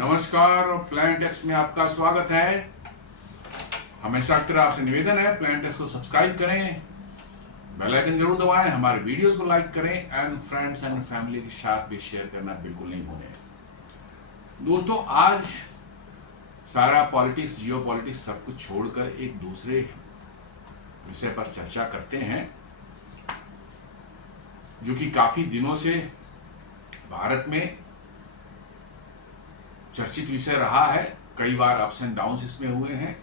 नमस्कार, plan takes में आपका स्वागत है। हमेशा की तरह आपसे निवेदन है, प्लान टेक्स को सब्सक्राइब करें, बेल आइकन जरूर दबाएं, हमारे वीडियोस को लाइक करें एंड फ्रेंड्स एंड फैमिली के साथ भी शेयर करना बिल्कुल नहीं भूलें। दोस्तों, आज सारा पॉलिटिक्स, जियो पॉलिटिक्स सब कुछ छोड़कर एक दूसरे विषय पर चर्चा करते हैं, जो कि काफी दिनों से भारत में चर्चित विषय रहा है। कई बार अप्स एंड डाउन्स इसमें हुए हैं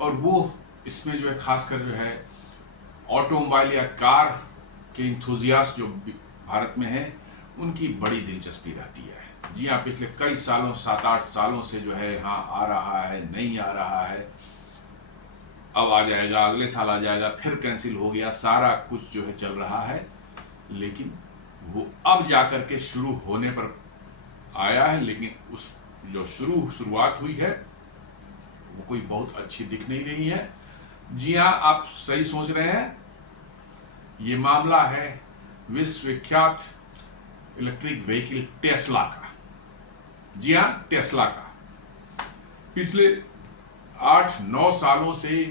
और वो इसमें जो है खासकर जो है ऑटोमोबाइल या कार के इंथुजियास्ट जो भारत में है, उनकी बड़ी दिलचस्पी रहती है। जी हाँ, पिछले कई सालों, 7-8 सालों से जो है यहाँ आ रहा है, नहीं आ रहा है, अब आ जाएगा, अगले साल आ जाएगा, फिर कैंसिल हो गया, सारा कुछ जो है चल रहा है। लेकिन वो अब जाकर के शुरू होने पर आया है, लेकिन उस जो शुरुआत हुई है वो कोई बहुत अच्छी दिख नहीं रही है। जी हाँ, आप सही सोच रहे हैं, ये मामला है विश्वविख्यात इलेक्ट्रिक व्हीकल टेस्ला का। जी हाँ, टेस्ला का। पिछले 8-9 सालों से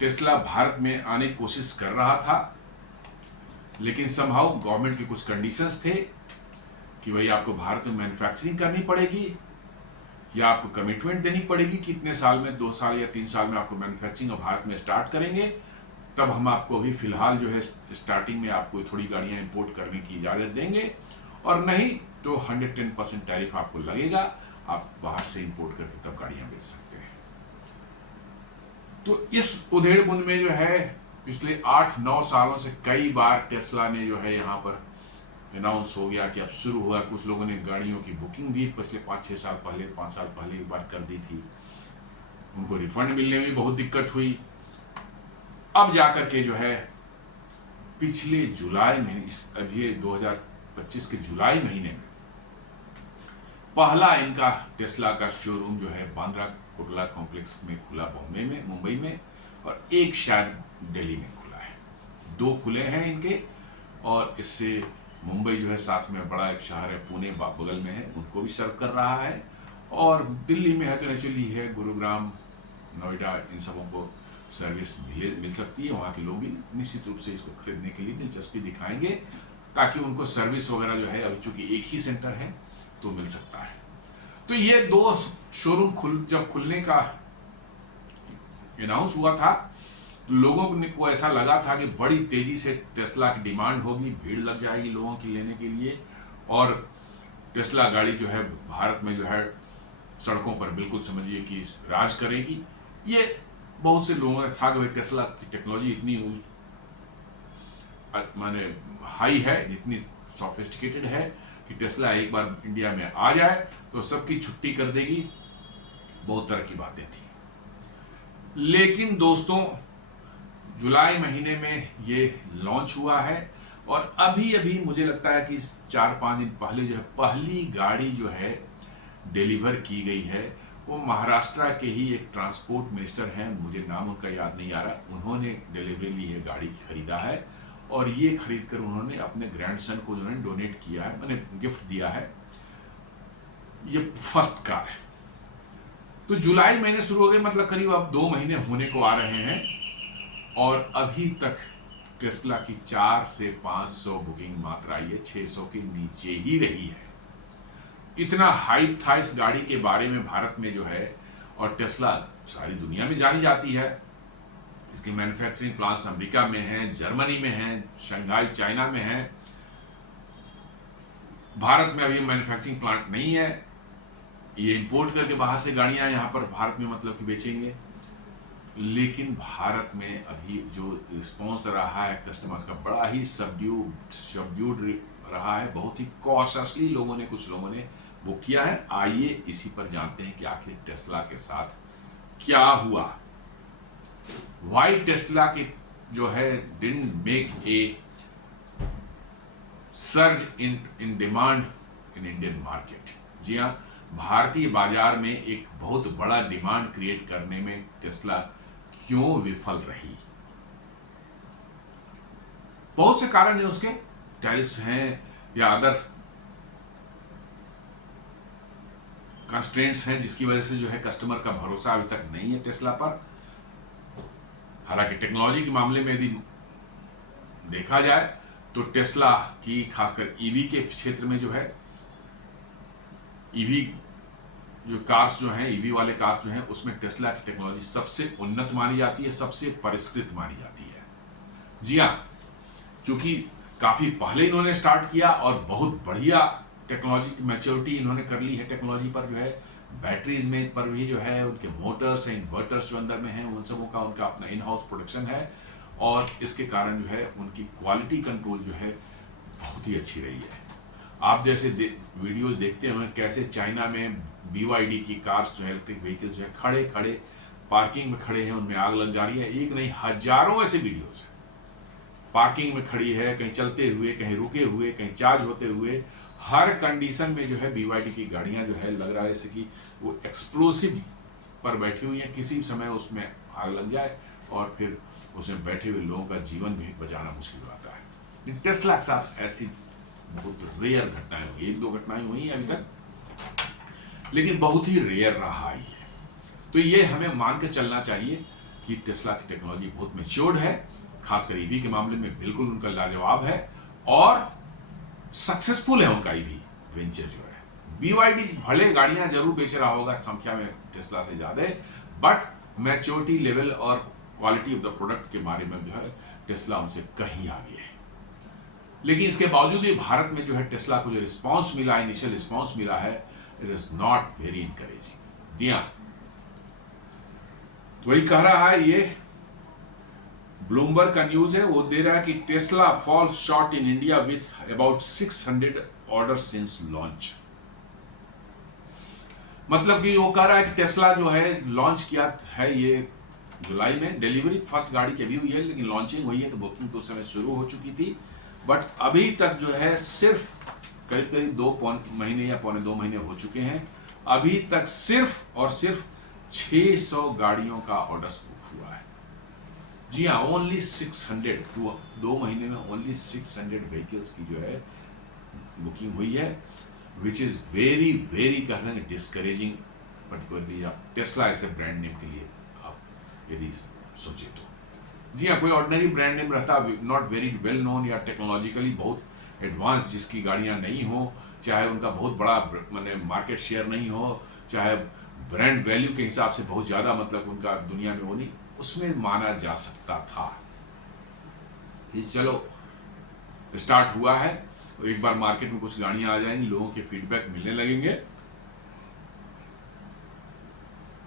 टेस्ला भारत में आने की कोशिश कर रहा था, लेकिन समहाउ गवर्नमेंट के कुछ कंडीशंस थे कि भाई आपको भारत में मैन्युफैक्चरिंग करनी पड़ेगी या आपको कमिटमेंट देनी पड़ेगी कि इतने साल में, 2 साल या 3 साल में आपको मैन्युफैक्चरिंग भारत में स्टार्ट करेंगे, तब हम आपको अभी फिलहाल जो है स्टार्टिंग में आपको थोड़ी गाड़ियां इंपोर्ट करने की इजाज़त देंगे, और नहीं तो 110% टैरिफ आपको लगेगा, आप बाहर से इंपोर्ट करके तब गाड़ियां बेच सकते हैं। तो इस उधेड़ बुन में जो है पिछले 8-9 सालों से कई बार टेस्ला ने जो है यहाँ पर अनाउंस हो गया कि अब शुरू हुआ। कुछ लोगों ने गाड़ियों की बुकिंग भी पिछले 5-6 साल पहले, 5 साल पहले एक बार कर दी थी, उनको रिफंड मिलने में बहुत दिक्कत हुई। अब जाकर के जो है पिछले जुलाई महीने, अब ये 2025 के जुलाई महीने में पहला इनका टेस्ला का शोरूम जो है बांद्रा कुर्ला कॉम्प्लेक्स में खुला, मुंबई में, और एक शायद दिल्ली में खुला है। 2 खुले हैं इनके, और इससे मुंबई जो है साथ में बड़ा एक शहर है, पुणे बगल में है, उनको भी सर्व कर रहा है, और दिल्ली में है तो नेचुरली है, गुरुग्राम, नोएडा, इन सबों को सर्विस मिल सकती है। वहाँ के लोग भी निश्चित रूप से इसको खरीदने के लिए दिलचस्पी दिखाएंगे, ताकि उनको सर्विस वगैरह जो है, अभी चूंकि एक ही सेंटर है तो मिल सकता है। तो ये 2 शोरूम जब खुलने का अनाउंस हुआ था, लोगों को ऐसा लगा था कि बड़ी तेजी से टेस्ला की डिमांड होगी, भीड़ लग जाएगी लोगों की लेने के लिए, और टेस्ला गाड़ी जो है भारत में जो है सड़कों पर बिल्कुल समझिए कि राज करेगी। ये बहुत से लोगों का था कि भाई टेस्ला की टेक्नोलॉजी इतनी माने हाई है, जितनी सोफिस्टिकेटेड है कि टेस्ला एक बार इंडिया में आ जाए तो सबकी छुट्टी कर देगी। बहुत तरह की बातें थी, लेकिन दोस्तों जुलाई महीने में ये लॉन्च हुआ है, और अभी अभी मुझे लगता है कि 4-5 दिन पहले जो है पहली गाड़ी जो है डिलीवर की गई है। वो महाराष्ट्र के ही एक ट्रांसपोर्ट मिनिस्टर हैं, मुझे नाम उनका याद नहीं आ रहा, उन्होंने डिलीवरी ली है, गाड़ी खरीदा है, और ये खरीद कर उन्होंने अपने ग्रैंडसन को जो है डोनेट किया है, मैंने गिफ्ट दिया है। ये फर्स्ट कार है। तो जुलाई महीने शुरू हो गए, मतलब करीब अब 2 महीने होने को आ रहे हैं, और अभी तक टेस्ला की 400 से 500 बुकिंग मात्रा ये 600 के नीचे ही रही है। इतना हाइप था इस गाड़ी के बारे में भारत में जो है, और टेस्ला सारी दुनिया में जानी जाती है। इसके मैन्युफैक्चरिंग प्लांट्स अमेरिका में हैं, जर्मनी में हैं, शंघाई चाइना में हैं। भारत में अभी मैन्युफैक्चरिंग प्लांट नहीं है, ये इंपोर्ट करके बाहर से गाड़ियां यहाँ पर भारत में मतलब कि बेचेंगे। लेकिन भारत में अभी जो रिस्पॉन्स रहा है कस्टमर्स का, बड़ा ही सबड्यूड रहा है, बहुत ही कॉशियसली कुछ लोगों ने बुक किया है। आइए इसी पर जानते हैं कि आखिर टेस्ला के साथ क्या हुआ। वाई टेस्ला की जो है didn't make a surge in demand in Indian market. जी हाँ, भारतीय बाजार में एक बहुत बड़ा डिमांड क्रिएट करने में टेस्ला क्यों विफल रही। बहुत से कारण है उसके, टैरिफ्स हैं या अदर कंस्ट्रेंट्स हैं जिसकी वजह से जो है कस्टमर का भरोसा अभी तक नहीं है टेस्ला पर। हालांकि टेक्नोलॉजी के मामले में यदि देखा जाए तो टेस्ला की खासकर ईवी के क्षेत्र में जो है, ईवी जो कार्स जो हैं, ईवी वाले कार्स जो हैं, उसमें टेस्ला की टेक्नोलॉजी सबसे उन्नत मानी जाती है, सबसे परिष्कृत मानी जाती है। जी हाँ, चूंकि काफी पहले इन्होंने स्टार्ट किया और बहुत बढ़िया टेक्नोलॉजी की मैच्योरिटी इन्होंने कर ली है टेक्नोलॉजी पर जो है, बैटरीज में पर भी जो है, उनके मोटर्स हैं, इन्वर्टर्स जो अंदर में हैं, उन सबों का उनका अपना इन हाउस प्रोडक्शन है और इसके कारण जो है उनकी क्वालिटी कंट्रोल जो है बहुत ही अच्छी रही है। आप जैसे वीडियोस देखते हैं कैसे चाइना में BYD की कार्स जो है, इलेक्ट्रिक व्हीकल्स जो है, खड़े खड़े पार्किंग में खड़े हैं, उनमें आग लग जा रही है। एक नहीं, हजारों ऐसे वीडियोस हैं। पार्किंग में खड़ी है, कहीं चलते हुए, कहीं रुके हुए, कहीं चार्ज होते हुए, हर कंडीशन में जो है BYD की गाड़ियां जो है लग रहा है जैसे कि वो एक्सप्लोसिव पर बैठी हुई है, किसी समय उसमें आग लग जाए और फिर उसमें बैठे हुए लोगों का जीवन भी बचाना मुश्किल हो जाता है। टेस्ला के साथ ऐसी बहुत रेयर घटनाएं हुई, एक दो घटनाएं हुई हैं अभी तक, लेकिन बहुत ही रेयर रहा है ये। तो ये हमें मान के चलना चाहिए कि टेस्ला की टेक्नोलॉजी बहुत मैच्योर्ड है, खासकर ईवी के मामले में बिल्कुल उनका लाजवाब है और सक्सेसफुल है उनका ईवी वेंचर जो है। BYD भले गाड़ियां जरूर बेच रहा होगा संख्या में टेस्ला से ज्यादा, बट मैच्योरिटी लेवल और क्वालिटी ऑफ द प्रोडक्ट के बारे में जो है टेस्ला उनसे कहीं आगे है। लेकिन इसके बावजूद भी भारत में जो है टेस्ला को जो रिस्पांस मिला है, इनिशियल रिस्पांस मिला है, it is not very encouraging. दिया वही कह रहा है, ये ब्लूमबर्ग का न्यूज है, वो दे रहा है कि Tesla falls short in India with about 600 order since launch. मतलब कि वो कह रहा है कि टेस्ला जो है लॉन्च किया है ये जुलाई में, डिलीवरी फर्स्ट गाड़ी की भी हुई है, लेकिन लॉन्चिंग हुई है तो बुकिंग तो उस समय शुरू हो चुकी थी, बट अभी तक जो है सिर्फ करीब करीब 2 महीने या पौने 2 महीने हो चुके हैं, अभी तक सिर्फ और सिर्फ 600 गाड़ियों का ऑर्डर बुक हुआ है। जी हाँ, ओनली 600, 2 महीने में ओनली 600 व्हीकल्स की जो है बुकिंग हुई है, विच इज वेरी वेरी कह रहे हैं डिस्करेजिंग, पर्टिकुलरली आप टेस्ला ऐसे ब्रांड नेम के लिए आप यदि सोचे तो। जी हाँ, कोई ऑर्डिनरी ब्रांड नेम रहता, नॉट वेरी वेल नोन या टेक्नोलॉजिकली बहुत एडवांस जिसकी गाड़ियां नहीं हो, चाहे उनका बहुत बड़ा माने मार्केट शेयर नहीं हो, चाहे ब्रांड वैल्यू के हिसाब से बहुत ज़्यादा मतलब उनका दुनिया में हो नहीं, उसमें माना जा सकता था। ये चलो स्टार्ट हुआ है, एक बार मार्केट में कुछ गाड़ियां आ जाएंगी, लोगों के फीडबैक मिलने लगेंगे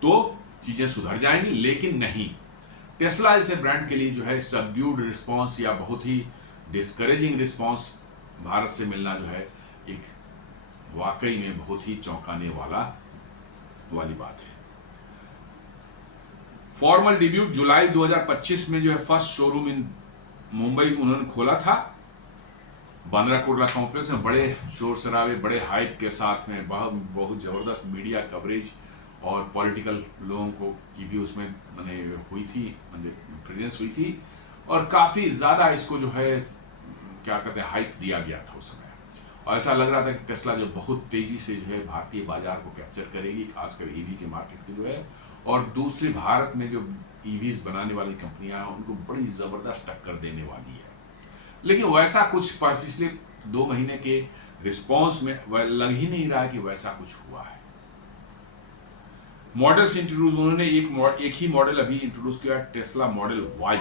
तो चीजें सुधर जाएंगी, लेकिन नहीं, टेस्ला जैसे ब्रांड के लिए जो है सबड्यूड रिस्पांस या बहुत ही डिस्करेजिंग रिस्पांस भारत से मिलना जो है एक वाकई में बहुत ही चौंकाने वाली बात है। फॉर्मल डिब्यूट जुलाई 2025 में जो है फर्स्ट शोरूम इन मुंबई उन्होंने खोला था, बांद्रा कुर्ला कॉम्प्लेक्स में, बड़े शोर शराबे, बड़े हाइप के साथ में, बहुत जबरदस्त मीडिया कवरेज और पॉलिटिकल लोगों को की भी उसमें मैंने हुई थी, प्रेजेंस हुई थी और काफ़ी ज़्यादा इसको जो है क्या कहते हैं हाइप दिया गया था उस समय, और ऐसा लग रहा था कि टेस्ला जो बहुत तेज़ी से जो है भारतीय बाजार को कैप्चर करेगी, खासकर ईवी के मार्केट की जो है, और दूसरी भारत में जो ईवीज बनाने वाली कंपनियां हैं उनको बड़ी ज़बरदस्त टक्कर देने वाली है। लेकिन वैसा कुछ पिछले 2 महीने के रिस्पॉन्स में लग ही नहीं रहा है कि वैसा कुछ हुआ है। मॉडल्स इंट्रोड्यूस, उन्होंने एक ही मॉडल अभी इंट्रोड्यूस किया, टेस्ला मॉडल वाई।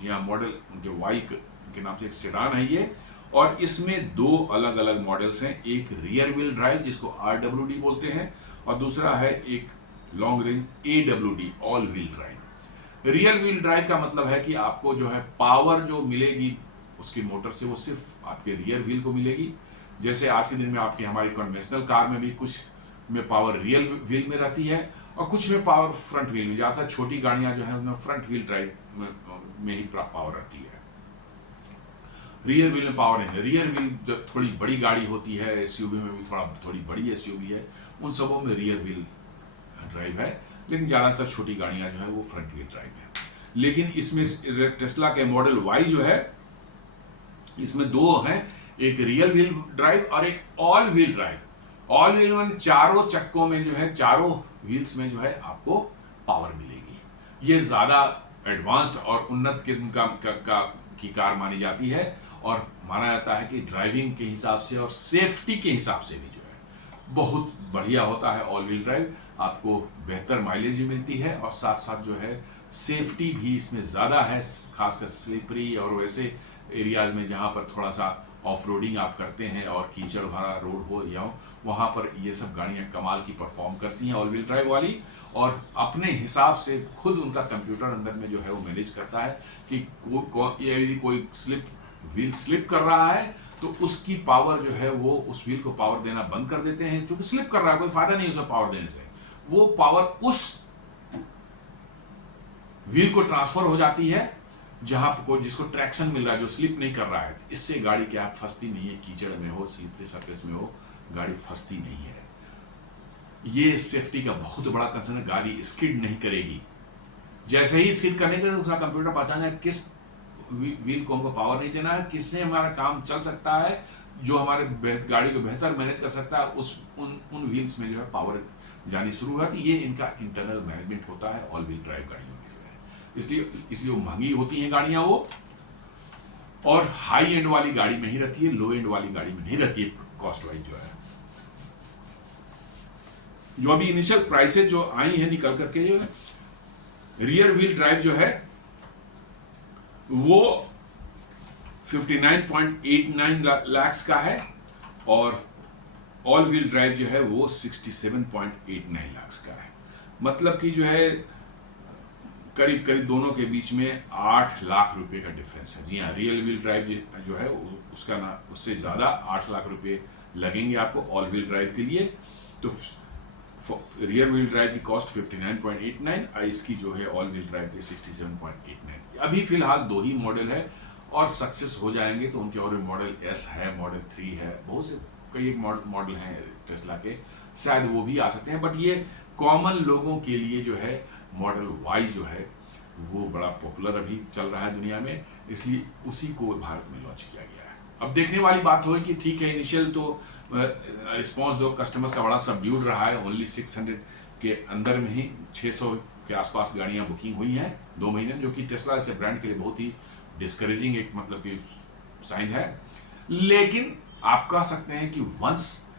जी हाँ, मॉडल उनके वाई के नाम से एक सेडान है ये, और इसमें 2 अलग अलग मॉडल्स हैं, एक रियर व्हील ड्राइव जिसको RWD बोलते हैं और दूसरा है एक long range AWD all wheel drive. Rear wheel drive का मतलब है कि आपको जो है पावर जो मिलेगी उसकी मोटर से वो सिर्फ आपके रियर व्हील को मिलेगी, जैसे आज के दिन में आपकी हमारी कन्वेंशनल कार में भी कुछ में पावर रियर व्हील में रहती है और कुछ में पावर फ्रंट व्हील में, ज़्यादातर छोटी गाड़ियां जो है उनमें फ्रंट व्हील ड्राइव में ही पावर रहती है, रियर व्हील में पावर नहीं है। रियर व्हील थोड़ी बड़ी गाड़ी होती है, SUV में भी थोड़ी बड़ी SUV है, उन सबों में रियर व्हील ड्राइव है, लेकिन ज़्यादातर छोटी गाड़ियां जो है वो फ्रंट व्हील ड्राइव है। लेकिन इसमें टेस्ला के मॉडल वाई जो है इसमें 2 हैं, एक रियर व्हील ड्राइव और एक all wheel drive. All wheel में चारों चक्कों में जो है, चारों व्हील्स में जो है आपको पावर मिलेगी। ये ज़्यादा एडवांस्ड और उन्नत किस्म की कार मानी जाती है, और माना जाता है कि ड्राइविंग के हिसाब से और सेफ्टी के हिसाब से भी जो है बहुत बढ़िया होता है ऑल व्हील ड्राइव। आपको बेहतर माइलेज भी मिलती है, और साथ साथ जो है सेफ्टी भी इसमें ज़्यादा है, खासकर स्लिपरी और वैसे एरियाज में जहाँ पर थोड़ा सा ऑफ रोडिंग आप करते हैं और कीचड़ भरा रोड हो या वहाँ पर ये सब गाड़ियाँ कमाल की परफॉर्म करती हैं ऑल व्हील ड्राइव वाली। और अपने हिसाब से खुद उनका कंप्यूटर अंदर में जो है वो मैनेज करता है कि यदि कोई व्हील स्लिप कर रहा है तो उसकी पावर जो है वो उस व्हील को पावर देना बंद कर देते हैं। क्योंकि स्लिप कर रहा है, कोई फायदा नहीं उसमें पावर देने से, वो पावर उस व्हील को ट्रांसफर हो जाती है जहां को जिसको ट्रैक्शन मिल रहा है, जो स्लिप नहीं कर रहा है। इससे गाड़ी क्या फंसती नहीं है, कीचड़ में हो, स्लिपरी सरफेस में हो, गाड़ी फंसती नहीं है। ये सेफ्टी का बहुत बड़ा कंसर्न है। गाड़ी स्किड नहीं करेगी। जैसे ही स्किड करने के लिए उसका कंप्यूटर पहचाना है किस व्हील को हमको पावर नहीं देना है, किससे हमारा काम चल सकता है, जो हमारे गाड़ी को बेहतर मैनेज कर सकता है, उन व्हील्स में जो है पावर जानी शुरू होती है। ये इनका इंटरनल मैनेजमेंट होता है ऑल व्हील ड्राइव गाड़ियों में जो है। इसलिए वो महंगी होती हैं गाड़ियां वो, और हाई एंड वाली गाड़ी में ही रहती है, लो एंड वाली गाड़ी में नहीं रहती है कॉस्ट वाइज जो है। जो अभी इनिशियल प्राइसेज जो आई है निकल करके, जो रियर व्हील ड्राइव जो है वो 59.89 लाख का है, और ऑल व्हील ड्राइव जो है वो 67.89 लाख का है। मतलब कि जो है करीब करीब दोनों के बीच में 8 लाख रुपए का डिफरेंस है। जी हाँ, रियल व्हील ड्राइव जो है उसका ना उससे ज़्यादा 8 लाख रुपए लगेंगे आपको ऑल व्हील ड्राइव के लिए। तो रियर व्हील ड्राइव की कॉस्ट 59.89, इसकी जो है ऑल व्हील ड्राइव की 67.89। अभी फिलहाल 2 ही मॉडल है, और सक्सेस हो जाएंगे तो उनके और मॉडल एस है, मॉडल 3 है, बहुत से कई एक मॉडल हैं टेस्ला के, शायद वो भी आ सकते हैं। बट ये कॉमन लोगों के लिए जो है मॉडल वाई जो है वो बड़ा पॉपुलर अभी चल रहा है दुनिया में, इसलिए उसी को भारत में लॉन्च किया गया है। अब देखने वाली बात होगी कि ठीक है, इनिशियल तो रिस्पॉन्स जो कस्टमर्स का बड़ा सबड्यूड रहा है। ओनली 600 के अंदर में ही 600 के आसपास गाड़ियां बुकिंग हुई हैं 2 महीने में, जो कि टेस्ला ऐसे ब्रांड के लिए बहुत ही डिस्करेजिंग एक मतलब कि साइन है। लेकिन आप कह सकते हैं कि वंस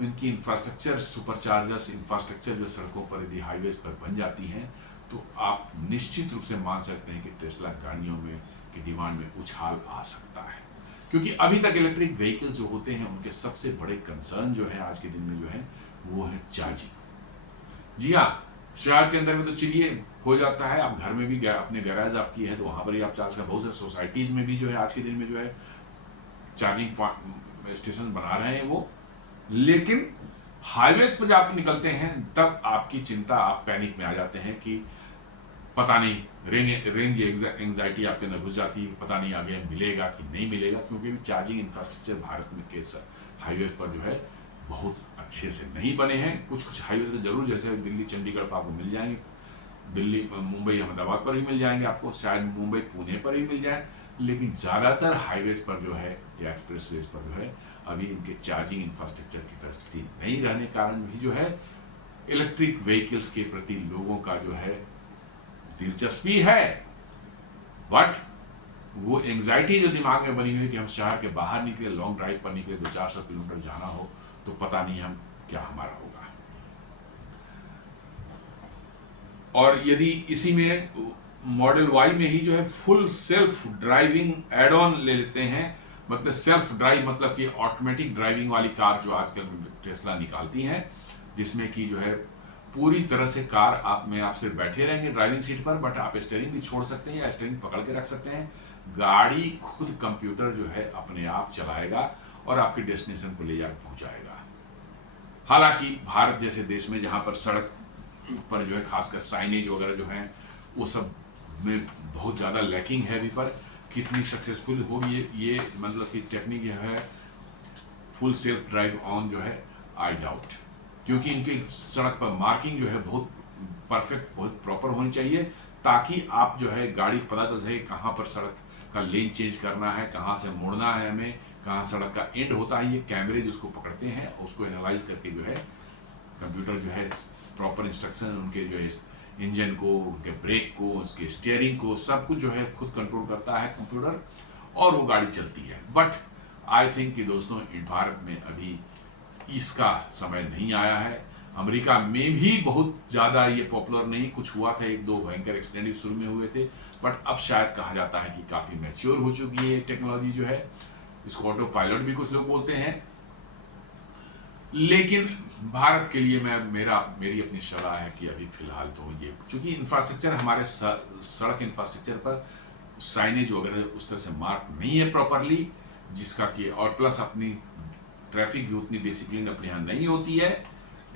इनकी इंफ्रास्ट्रक्चर, सुपरचार्जर्स इंफ्रास्ट्रक्चर जो सड़कों पर यदि हाईवेज पर बन जाती हैं, तो आप निश्चित रूप से मान सकते हैं कि टेस्ला गाड़ियों में की डिमांड में उछाल आ सकता है। क्योंकि अभी तक इलेक्ट्रिक व्हीकल जो होते हैं उनके सबसे बड़े कंसर्न जो है आज के दिन में जो है वो है चार्जिंग। जी हाँ, शहर के अंदर में तो चलिए हो जाता है, आप घर में भी अपने गैराज आपकी है तो वहाँ पर ही आप चार्ज कर, बहुत से सोसाइटीज़ में भी जो है आज के दिन में जो है चार्जिंग स्टेशन बना रहे हैं वो। लेकिन हाईवेज पर जब आप निकलते हैं तब आपकी चिंता, आप पैनिक में आ जाते हैं कि पता नहीं रेंज एंग्जाइटी आपके अंदर घुस जाती है, पता नहीं आगे मिलेगा कि नहीं मिलेगा। क्योंकि चार्जिंग इंफ्रास्ट्रक्चर भारत में के हाईवे पर जो है बहुत अच्छे से नहीं बने हैं। कुछ हाईवे तो जरूर, जैसे दिल्ली चंडीगढ़ पर आपको मिल जाएंगे, दिल्ली मुंबई अहमदाबाद पर ही मिल जाएंगे आपको, शायद मुंबई पुणे पर ही मिल जाए। लेकिन ज़्यादातर हाईवेज पर जो है या एक्सप्रेस वेज पर जो है अभी इनके चार्जिंग इंफ्रास्ट्रक्चर की फैसिलिटी नहीं रहने के कारण भी जो है इलेक्ट्रिक व्हीकल्स के प्रति लोगों का जो है दिलचस्पी है, बट वो एंग्जाइटी जो दिमाग में बनी हुई है कि हम शहर के बाहर निकले, लॉन्ग ड्राइव पर निकले, 200-400 किलोमीटर जाना हो तो पता नहीं हम क्या हमारा होगा। और यदि इसी में मॉडल वाई में ही जो है full self driving add on ले लेते हैं, मतलब सेल्फ ड्राइव मतलब कि ऑटोमेटिक ड्राइविंग वाली कार जो आजकल टेस्ला निकालती हैं, जिसमें कि जो है पूरी तरह से कार आप सिर्फ बैठे रहेंगे ड्राइविंग सीट पर, बट आप स्टीयरिंग भी छोड़ सकते हैं या स्टीयरिंग पकड़ के रख सकते हैं। गाड़ी खुद कंप्यूटर जो है अपने आप चलाएगा और आपके डेस्टिनेशन को ले जाकर पहुंचाएगा। हालांकि भारत जैसे देश में जहां पर सड़क पर जो है खासकर साइनेज वगैरह जो है वो सब में बहुत ज़्यादा लैकिंग है अभी, पर कितनी सक्सेसफुल होगी ये मतलब कि टेक्निक जो है फुल सेल्फ ड्राइव ऑन जो है आई डाउट। क्योंकि इनके सड़क पर मार्किंग जो है बहुत परफेक्ट, बहुत प्रॉपर होनी चाहिए, ताकि आप जो है गाड़ी को पता चल सके कहाँ पर सड़क का लेन चेंज करना है, कहाँ से मुड़ना है हमें, कहाँ सड़क का एंड होता है, ये कैमरे उसको पकड़ते हैं, उसको एनालाइज करके जो है कंप्यूटर जो है प्रॉपर इंस्ट्रक्शन उनके जो है इंजन को, उनके ब्रेक को, उसके स्टीयरिंग को, सब कुछ जो है खुद कंट्रोल करता है कंप्यूटर, और वो गाड़ी चलती है। बट आई थिंक कि दोस्तों भारत में अभी इसका समय नहीं आया है। अमेरिका में भी बहुत ज़्यादा ये पॉपुलर नहीं, कुछ हुआ था, एक दो भयंकर एक्सीडेंट शुरू में हुए थे, बट अब शायद कहा जाता है कि काफ़ी मैच्योर हो चुकी है टेक्नोलॉजी जो है। इसको ऑटो पायलट भी कुछ लोग बोलते हैं। लेकिन भारत के लिए मेरी अपनी सलाह है कि अभी फिलहाल तो ये, चूंकि इंफ्रास्ट्रक्चर हमारे सड़क इंफ्रास्ट्रक्चर पर साइनेज वगैरह उस तरह से मार्क नहीं है प्रॉपरली, जिसका कि, और प्लस अपनी ट्रैफिक भी उतनी डिसिप्लिन अपने यहाँ नहीं होती है,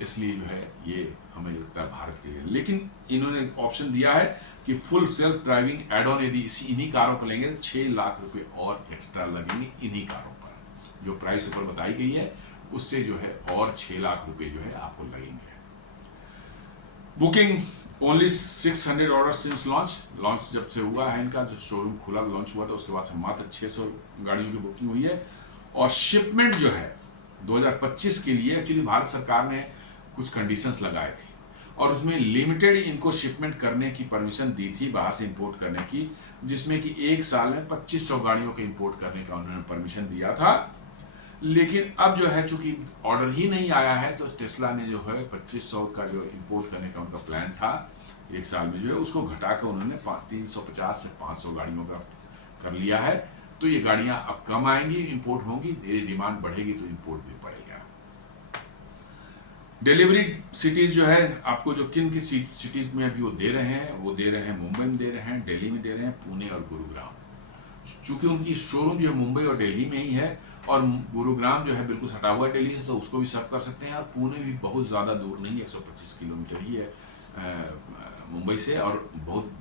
इसलिए जो है ये हमें लगता है भारत के लिए। लेकिन इन्होंने ऑप्शन दिया है कि full self driving add on यदि इन्हीं कारों पर लेंगे 6 लाख रुपए और एक्स्ट्रा लगेंगे इन्हीं कारों पर। जो प्राइस ऊपर बताई गई है उससे जो है और 6 लाख रुपए जो है आपको लगेंगे। Booking only 600 order since launch जब से हुआ है इनका, जो शोरूम खुला लॉन्च हुआ था उसके बाद से मात्र 600 गाड़ियों की बुकिंग हुई है। और शिपमेंट जो है 2025 के लिए एक्चुअली भारत सरकार ने कुछ कंडीशंस लगाए थे और उसमें लिमिटेड इनको शिपमेंट करने की परमिशन दी थी, बाहर से इंपोर्ट करने की, जिसमें कि एक साल में 2500 गाड़ियों के इंपोर्ट करने का उन्होंने परमिशन दिया था। लेकिन अब जो है चूंकि ऑर्डर ही नहीं आया है, तो टेस्ला ने जो है 2500 का जो इंपोर्ट करने का उनका प्लान था एक साल में, जो है उसको घटाकर उन्होंने 350 से 500 गाड़ियों का कर लिया है। तो ये गाड़ियां अब कम आएंगी, इंपोर्ट होंगी, डिमांड बढ़ेगी तो इंपोर्ट भी बढ़ेगा। डिलीवरी सिटीज जो है आपको, जो किन की सिटीज में अभी वो दे रहे हैं मुंबई में दे रहे हैं, दिल्ली में दे रहे हैं, पुणे और गुरुग्राम। चूंकि उनकी शोरूम जो है मुंबई और दिल्ली में ही है, और गुरुग्राम जो है बिल्कुल सटा हुआ है दिल्ली से, तो उसको भी सर्व कर सकते हैं। और पुणे भी बहुत ज़्यादा दूर नहीं, 125 किलोमीटर ही है मुंबई से, और बहुत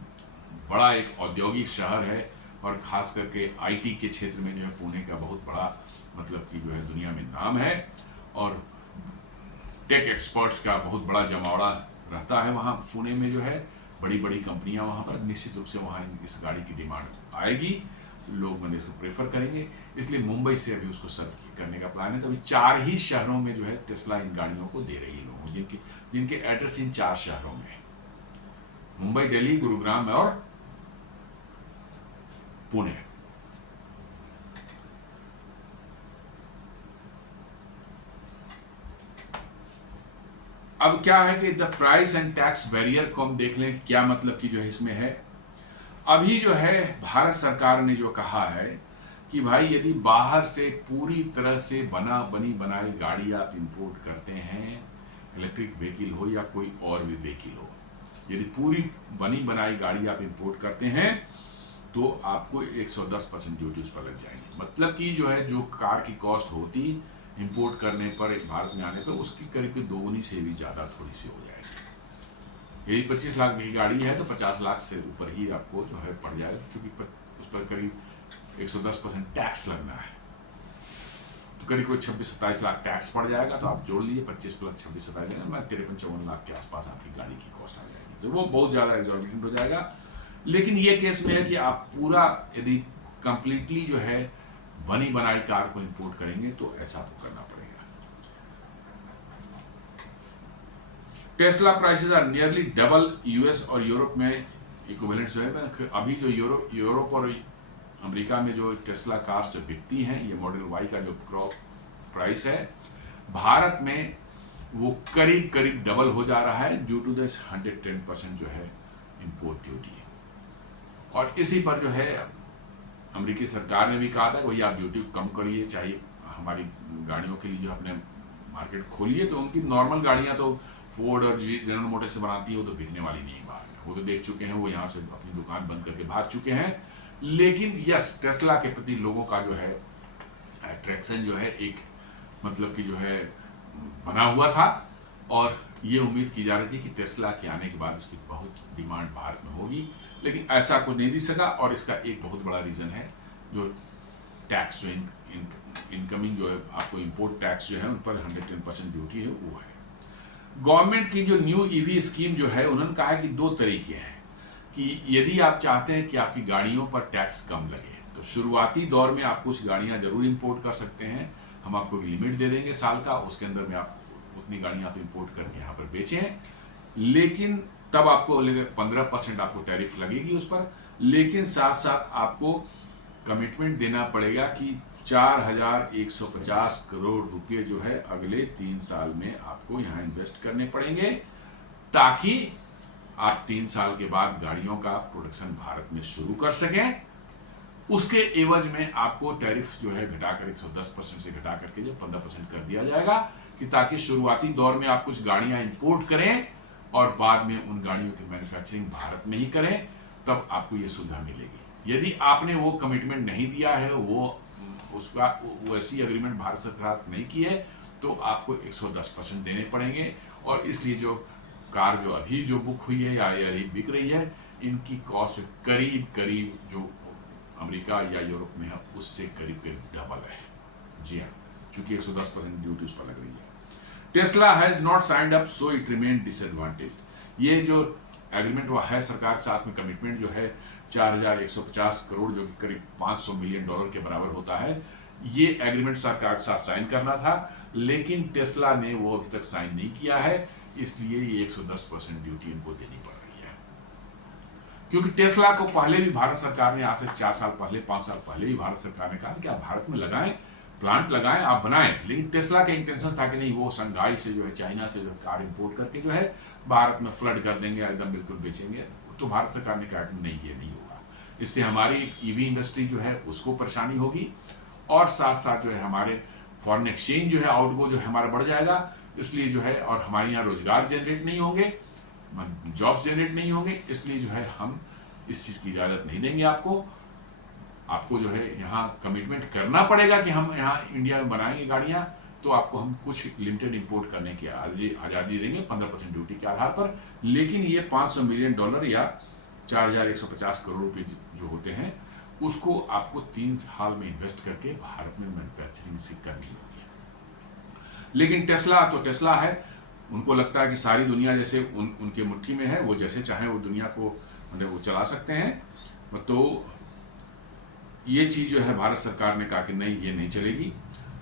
बड़ा एक औद्योगिक शहर है, और ख़ास करके आईटी के क्षेत्र में जो है पुणे का बहुत बड़ा मतलब कि जो है दुनिया में नाम है, और टेक एक्सपर्ट्स का बहुत बड़ा जमावड़ा रहता है वहाँ पुणे में, जो है बड़ी बड़ी कंपनियाँ वहाँ पर, निश्चित रूप से वहाँ इस गाड़ी की डिमांड आएगी, लोग बंदे इसको प्रेफर करेंगे, इसलिए मुंबई से अभी उसको सर्व करने का प्लान है। तो अभी 4 ही शहरों में जो है टेस्ला इन गाड़ियों को दे रही है लोगों, जिनके एड्रेस इन 4 शहरों में, मुंबई, दिल्ली, गुरुग्राम और पुणे। अब क्या है कि the price and tax barrier को हम देख लें क्या मतलब कि जो है इसमें है। अभी जो है भारत सरकार ने जो कहा है कि भाई यदि बाहर से पूरी तरह से बनी बनाई गाड़ी आप इंपोर्ट करते हैं, इलेक्ट्रिक व्हीकल हो या कोई और भी व्हीकल हो, यदि पूरी बनी बनाई गाड़ी आप इंपोर्ट करते हैं तो आपको 110% ड्यूटी उस पर लग जाएगी। मतलब कि जो है जो कार की कॉस्ट होती इंपोर्ट करने पर, भारत में आने पर, उसकी करीब 2 से भी ज़्यादा थोड़ी सी हो जाएगी। यदि 25 लाख की गाड़ी है तो 50 लाख से ऊपर ही आपको जो है पड़ जाएगा, क्योंकि उस पर करीब 110% टैक्स लगना है, तो करीब कोई 26-27 लाख टैक्स पड़ जाएगा। तो आप जोड़ लीजिए 25 प्लस 26-27 में 53-54 लाख के आसपास आपकी गाड़ी की कॉस्ट आ जाएगी, तो वो बहुत ज़्यादा एग्जॉर्बिटेंट हो जाएगा। लेकिन ये केस में है कि आप पूरा यदि कंप्लीटली जो है बनी बनाई कार को इंपोर्ट करेंगे तो ऐसा आपको करना पड़ेगा। Tesla prices are nearly double US और यूरोप में इक्विवेलेंट जो है। अभी जो यूरोप और अमेरिका में जो टेस्ला कार्स जो बिकती हैं, ये मॉडल वाई का जो प्राइस है, भारत में वो करीब करीब डबल हो जा रहा है ड्यू टू दिस 110% जो है इंपोर्ट ड्यूटी। और इसी पर जो है अमेरिकी सरकार ने भी कहा था भैया आप ड्यूटी कम करिए, चाहिए हमारी गाड़ियों के लिए जो अपने मार्केट खोलिए। तो उनकी नॉर्मल गाड़ियां तो फोर्ड और जनरल मोटर्स से बनाती है, वो तो बिकने वाली नहीं है बाहर में, वो तो देख चुके हैं, वो यहाँ से अपनी दुकान बंद करके भाग चुके हैं। लेकिन यस, टेस्ला के प्रति लोगों का जो है अट्रैक्शन जो है एक मतलब कि जो है बना हुआ था, और ये उम्मीद की जा रही थी कि टेस्ला के आने के बाद उसकी बहुत डिमांड भारत में होगी, लेकिन ऐसा कुछ नहीं दिख सका। और इसका एक बहुत बड़ा रीज़न है जो टैक्स, जो इनकमिंग जो है आपको इंपोर्ट टैक्स जो है उन पर 110% ड्यूटी है, वो है। गवर्नमेंट की जो न्यू ईवी स्कीम जो है, उन्होंने कहा है कि 2 तरीके हैं कि यदि आप चाहते हैं कि आपकी गाड़ियों पर टैक्स कम लगे, तो शुरुआती दौर में आप कुछ गाड़ियां जरूर इंपोर्ट कर सकते हैं, हम आपको एक लिमिट दे देंगे साल का, उसके अंदर में आप उतनी गाड़ियां आप इंपोर्ट करके यहाँ पर बेचें, लेकिन तब आपको 15% आपको टैरिफ लगेगी उस पर, लेकिन साथ साथ आपको कमिटमेंट देना पड़ेगा कि 4,150 करोड़ रुपए जो है अगले 3 साल में आपको यहाँ इन्वेस्ट करने पड़ेंगे, ताकि आप 3 साल के बाद गाड़ियों का प्रोडक्शन भारत में शुरू कर सकें। उसके एवज में आपको टैरिफ जो है घटाकर 110% से घटा करके जो 15% कर दिया जाएगा, कि ताकि शुरुआती दौर में आप कुछ गाड़ियां इंपोर्ट करें और बाद में उन गाड़ियों की मैन्युफैक्चरिंग भारत में ही करें, तब आपको ये सुविधा मिलेगी। यदि आपने वो कमिटमेंट नहीं दिया है, वो ऐसी एग्रीमेंट भारत सरकार नहीं की है, तो आपको 110% देने पड़ेंगे। और इसलिए जो कार जो अभी जो बुक हुई है या यही बिक रही है, इनकी कॉस्ट करीब करीब जो अमेरिका या यूरोप में है उससे करीब करीब डबल है। जी हाँ, चूंकि 110% ड्यूटी उस पर लग रही है। Tesla has not signed up so it remain disadvantage. ये जो एग्रीमेंट हुआ है सरकार के साथ में, कमिटमेंट जो है 4,150 करोड़ जो कि करीब $500 मिलियन के बराबर होता है, ये एग्रीमेंट सरकार के साथ साइन करना था, लेकिन टेस्ला ने वो अभी तक साइन नहीं किया है, इसलिए ये 110% ड्यूटी इनको देनी पड़ रही है। क्योंकि टेस्ला को पहले भी भारत सरकार ने, आज से 4 साल पहले 5 साल पहले ही भारत सरकार ने कहा कि आप भारत में लगाएं, प्लांट लगाएं, आप बनाएं, लेकिन टेस्ला का इंटेंशन था कि नहीं, वो शंघाई से जो है, चाइना से जो कार इंपोर्ट करके जो है भारत में फ्लड कर देंगे, एकदम बिल्कुल बेचेंगे। तो भारत सरकार ने कहा नहीं, ये नहीं होगा, इससे हमारी ईवी इंडस्ट्री जो है उसको परेशानी होगी, और साथ साथ जो है हमारे फॉरेन एक्सचेंज जो है आउटगो जो है हमारा बढ़ जाएगा, इसलिए जो है, और हमारे यहाँ रोजगार जनरेट नहीं होंगे, जॉब्स जनरेट नहीं होंगे, इसलिए जो है हम इस चीज़ की इजाज़त नहीं देंगे आपको जो है यहाँ कमिटमेंट करना पड़ेगा कि हम यहाँ इंडिया में बनाएंगे गाड़ियाँ, तो आपको हम कुछ लिमिटेड इंपोर्ट करने की आज़ादी देंगे 15% ड्यूटी के आधार पर, लेकिन ये $500 मिलियन या 4,150 करोड़ रुपये जो होते हैं, उसको आपको 3 साल में इन्वेस्ट करके भारत में मैन्युफैक्चरिंग से करनी होगी। लेकिन टेस्ला है, उनको लगता है कि सारी दुनिया जैसे उनके मुट्ठी में है, वो जैसे चाहे वो दुनिया को वो चला सकते हैं। तो ये चीज़ जो है भारत सरकार ने कहा कि नहीं, ये नहीं चलेगी,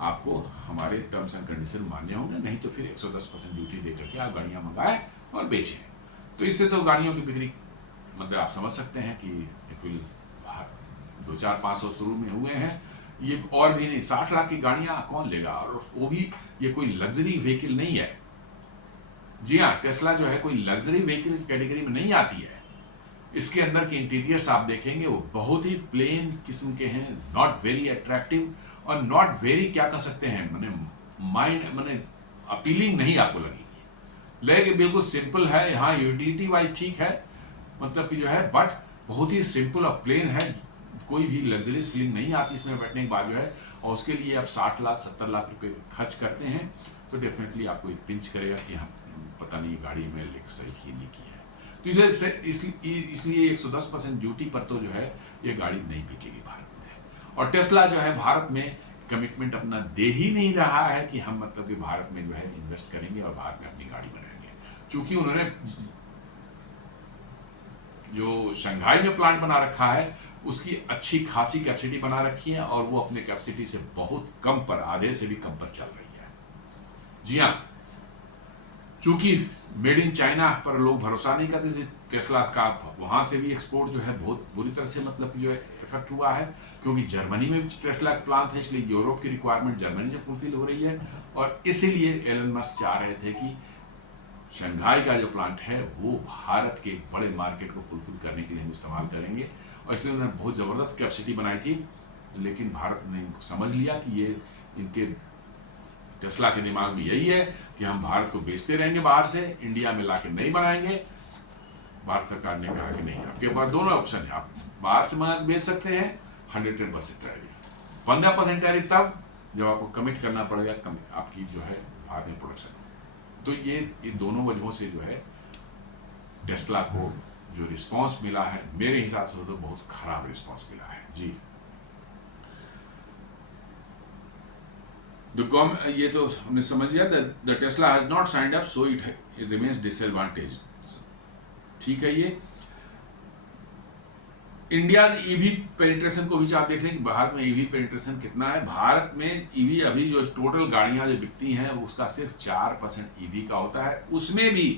आपको हमारे टर्म्स एंड कंडीशन मानने होंगे, नहीं तो फिर 110% ड्यूटी दे करके आप गाड़ियाँ मंगाएं और बेचें। तो इससे तो गाड़ियों की बिक्री आप समझ सकते हैं कि अप्रैल 2-4-500 शुरू में हुए हैं, ये और भी नहीं, 60 लाख की गाड़ियाँ कौन लेगा, और वो भी ये कोई लग्जरी व्हीकल नहीं है। जी हाँ, टेस्ला जो है कोई लग्जरी व्हीकल कैटेगरी में नहीं आती है। इसके अंदर के इंटीरियर्स आप देखेंगे वो बहुत ही प्लेन किस्म के हैं, नॉट वेरी अट्रैक्टिव और नॉट वेरी क्या कह सकते हैं, माने अपीलिंग नहीं आपको लगेगी, लेकिन बिल्कुल सिंपल है। हाँ, यूटिलिटी वाइज ठीक है, मतलब कि जो है, बट बहुत ही सिंपल और प्लेन है, कोई भी लग्जरीज फीलिंग नहीं आती इसमें बैठने के बाद जो है। और उसके लिए आप 60 लाख 70 लाख रुपए खर्च करते हैं, तो डेफिनेटली आपको एक पिंच करेगा कि हाँ, पता नहीं गाड़ी में सही की नहीं की है। तो इसलिए 110% ड्यूटी पर तो जो है ये गाड़ी नहीं बिकेगी भारत में। और टेस्ला जो है भारत में कमिटमेंट अपना दे ही नहीं रहा है कि हम मतलब कि भारत में जो है इन्वेस्ट करेंगे और भारत में अपनी गाड़ी बनाएंगे, चूंकि उन्होंने जो शंघाई में प्लांट बना रखा है उसकी अच्छी खासी कैपेसिटी बना रखी है, और वो अपने कैपेसिटी से बहुत कम पर, आधे से भी कम पर चल रही है। जी हाँ, चूंकि मेड इन चाइना पर लोग भरोसा नहीं करते थे, टेस्ला का वहाँ से भी एक्सपोर्ट जो है बहुत बुरी तरह से मतलब कि जो है इफेक्ट हुआ है, क्योंकि जर्मनी में भी टेस्ला का प्लांट है, इसलिए यूरोप की रिक्वायरमेंट जर्मनी से फुलफिल हो रही है। और इसीलिए एलन मस्क चाह रहे थे कि शंघाई का जो प्लांट है वो भारत के बड़े मार्केट को फुलफिल करने के लिए हम इस्तेमाल करेंगे, और इसलिए उन्होंने बहुत ज़बरदस्त कैपेसिटी बनाई थी। लेकिन भारत ने समझ लिया कि ये इनके टेस्ला के दिमाग में यही है कि हम भारत को बेचते रहेंगे बाहर से, इंडिया में लाके नहीं बनाएंगे। भारत सरकार ने कहा कि नहीं, आपके पास दोनों ऑप्शन है, आप बाहर से बेच सकते हैं 110% टैरिफ, 15% टैरिफ तब जब आपको कमिट करना पड़ेगा आपकी जो है भारत में प्रोडक्शन। तो ये दोनों वजहों से जो है टेस्ला को जो रिस्पांस मिला है, मेरे हिसाब से तो बहुत खराब रिस्पांस मिला है। जी, ये तो हमने समझ लिया, the Tesla has not signed up so it remains disadvantage. ठीक है, ये इंडिया ईवी पेनिट्रेशन को भी आप देख लें कि भारत में ईवी पेनिट्रेशन कितना है। भारत में ईवी अभी जो टोटल गाड़ियां जो बिकती हैं उसका सिर्फ 4% ईवी का होता है। उसमें भी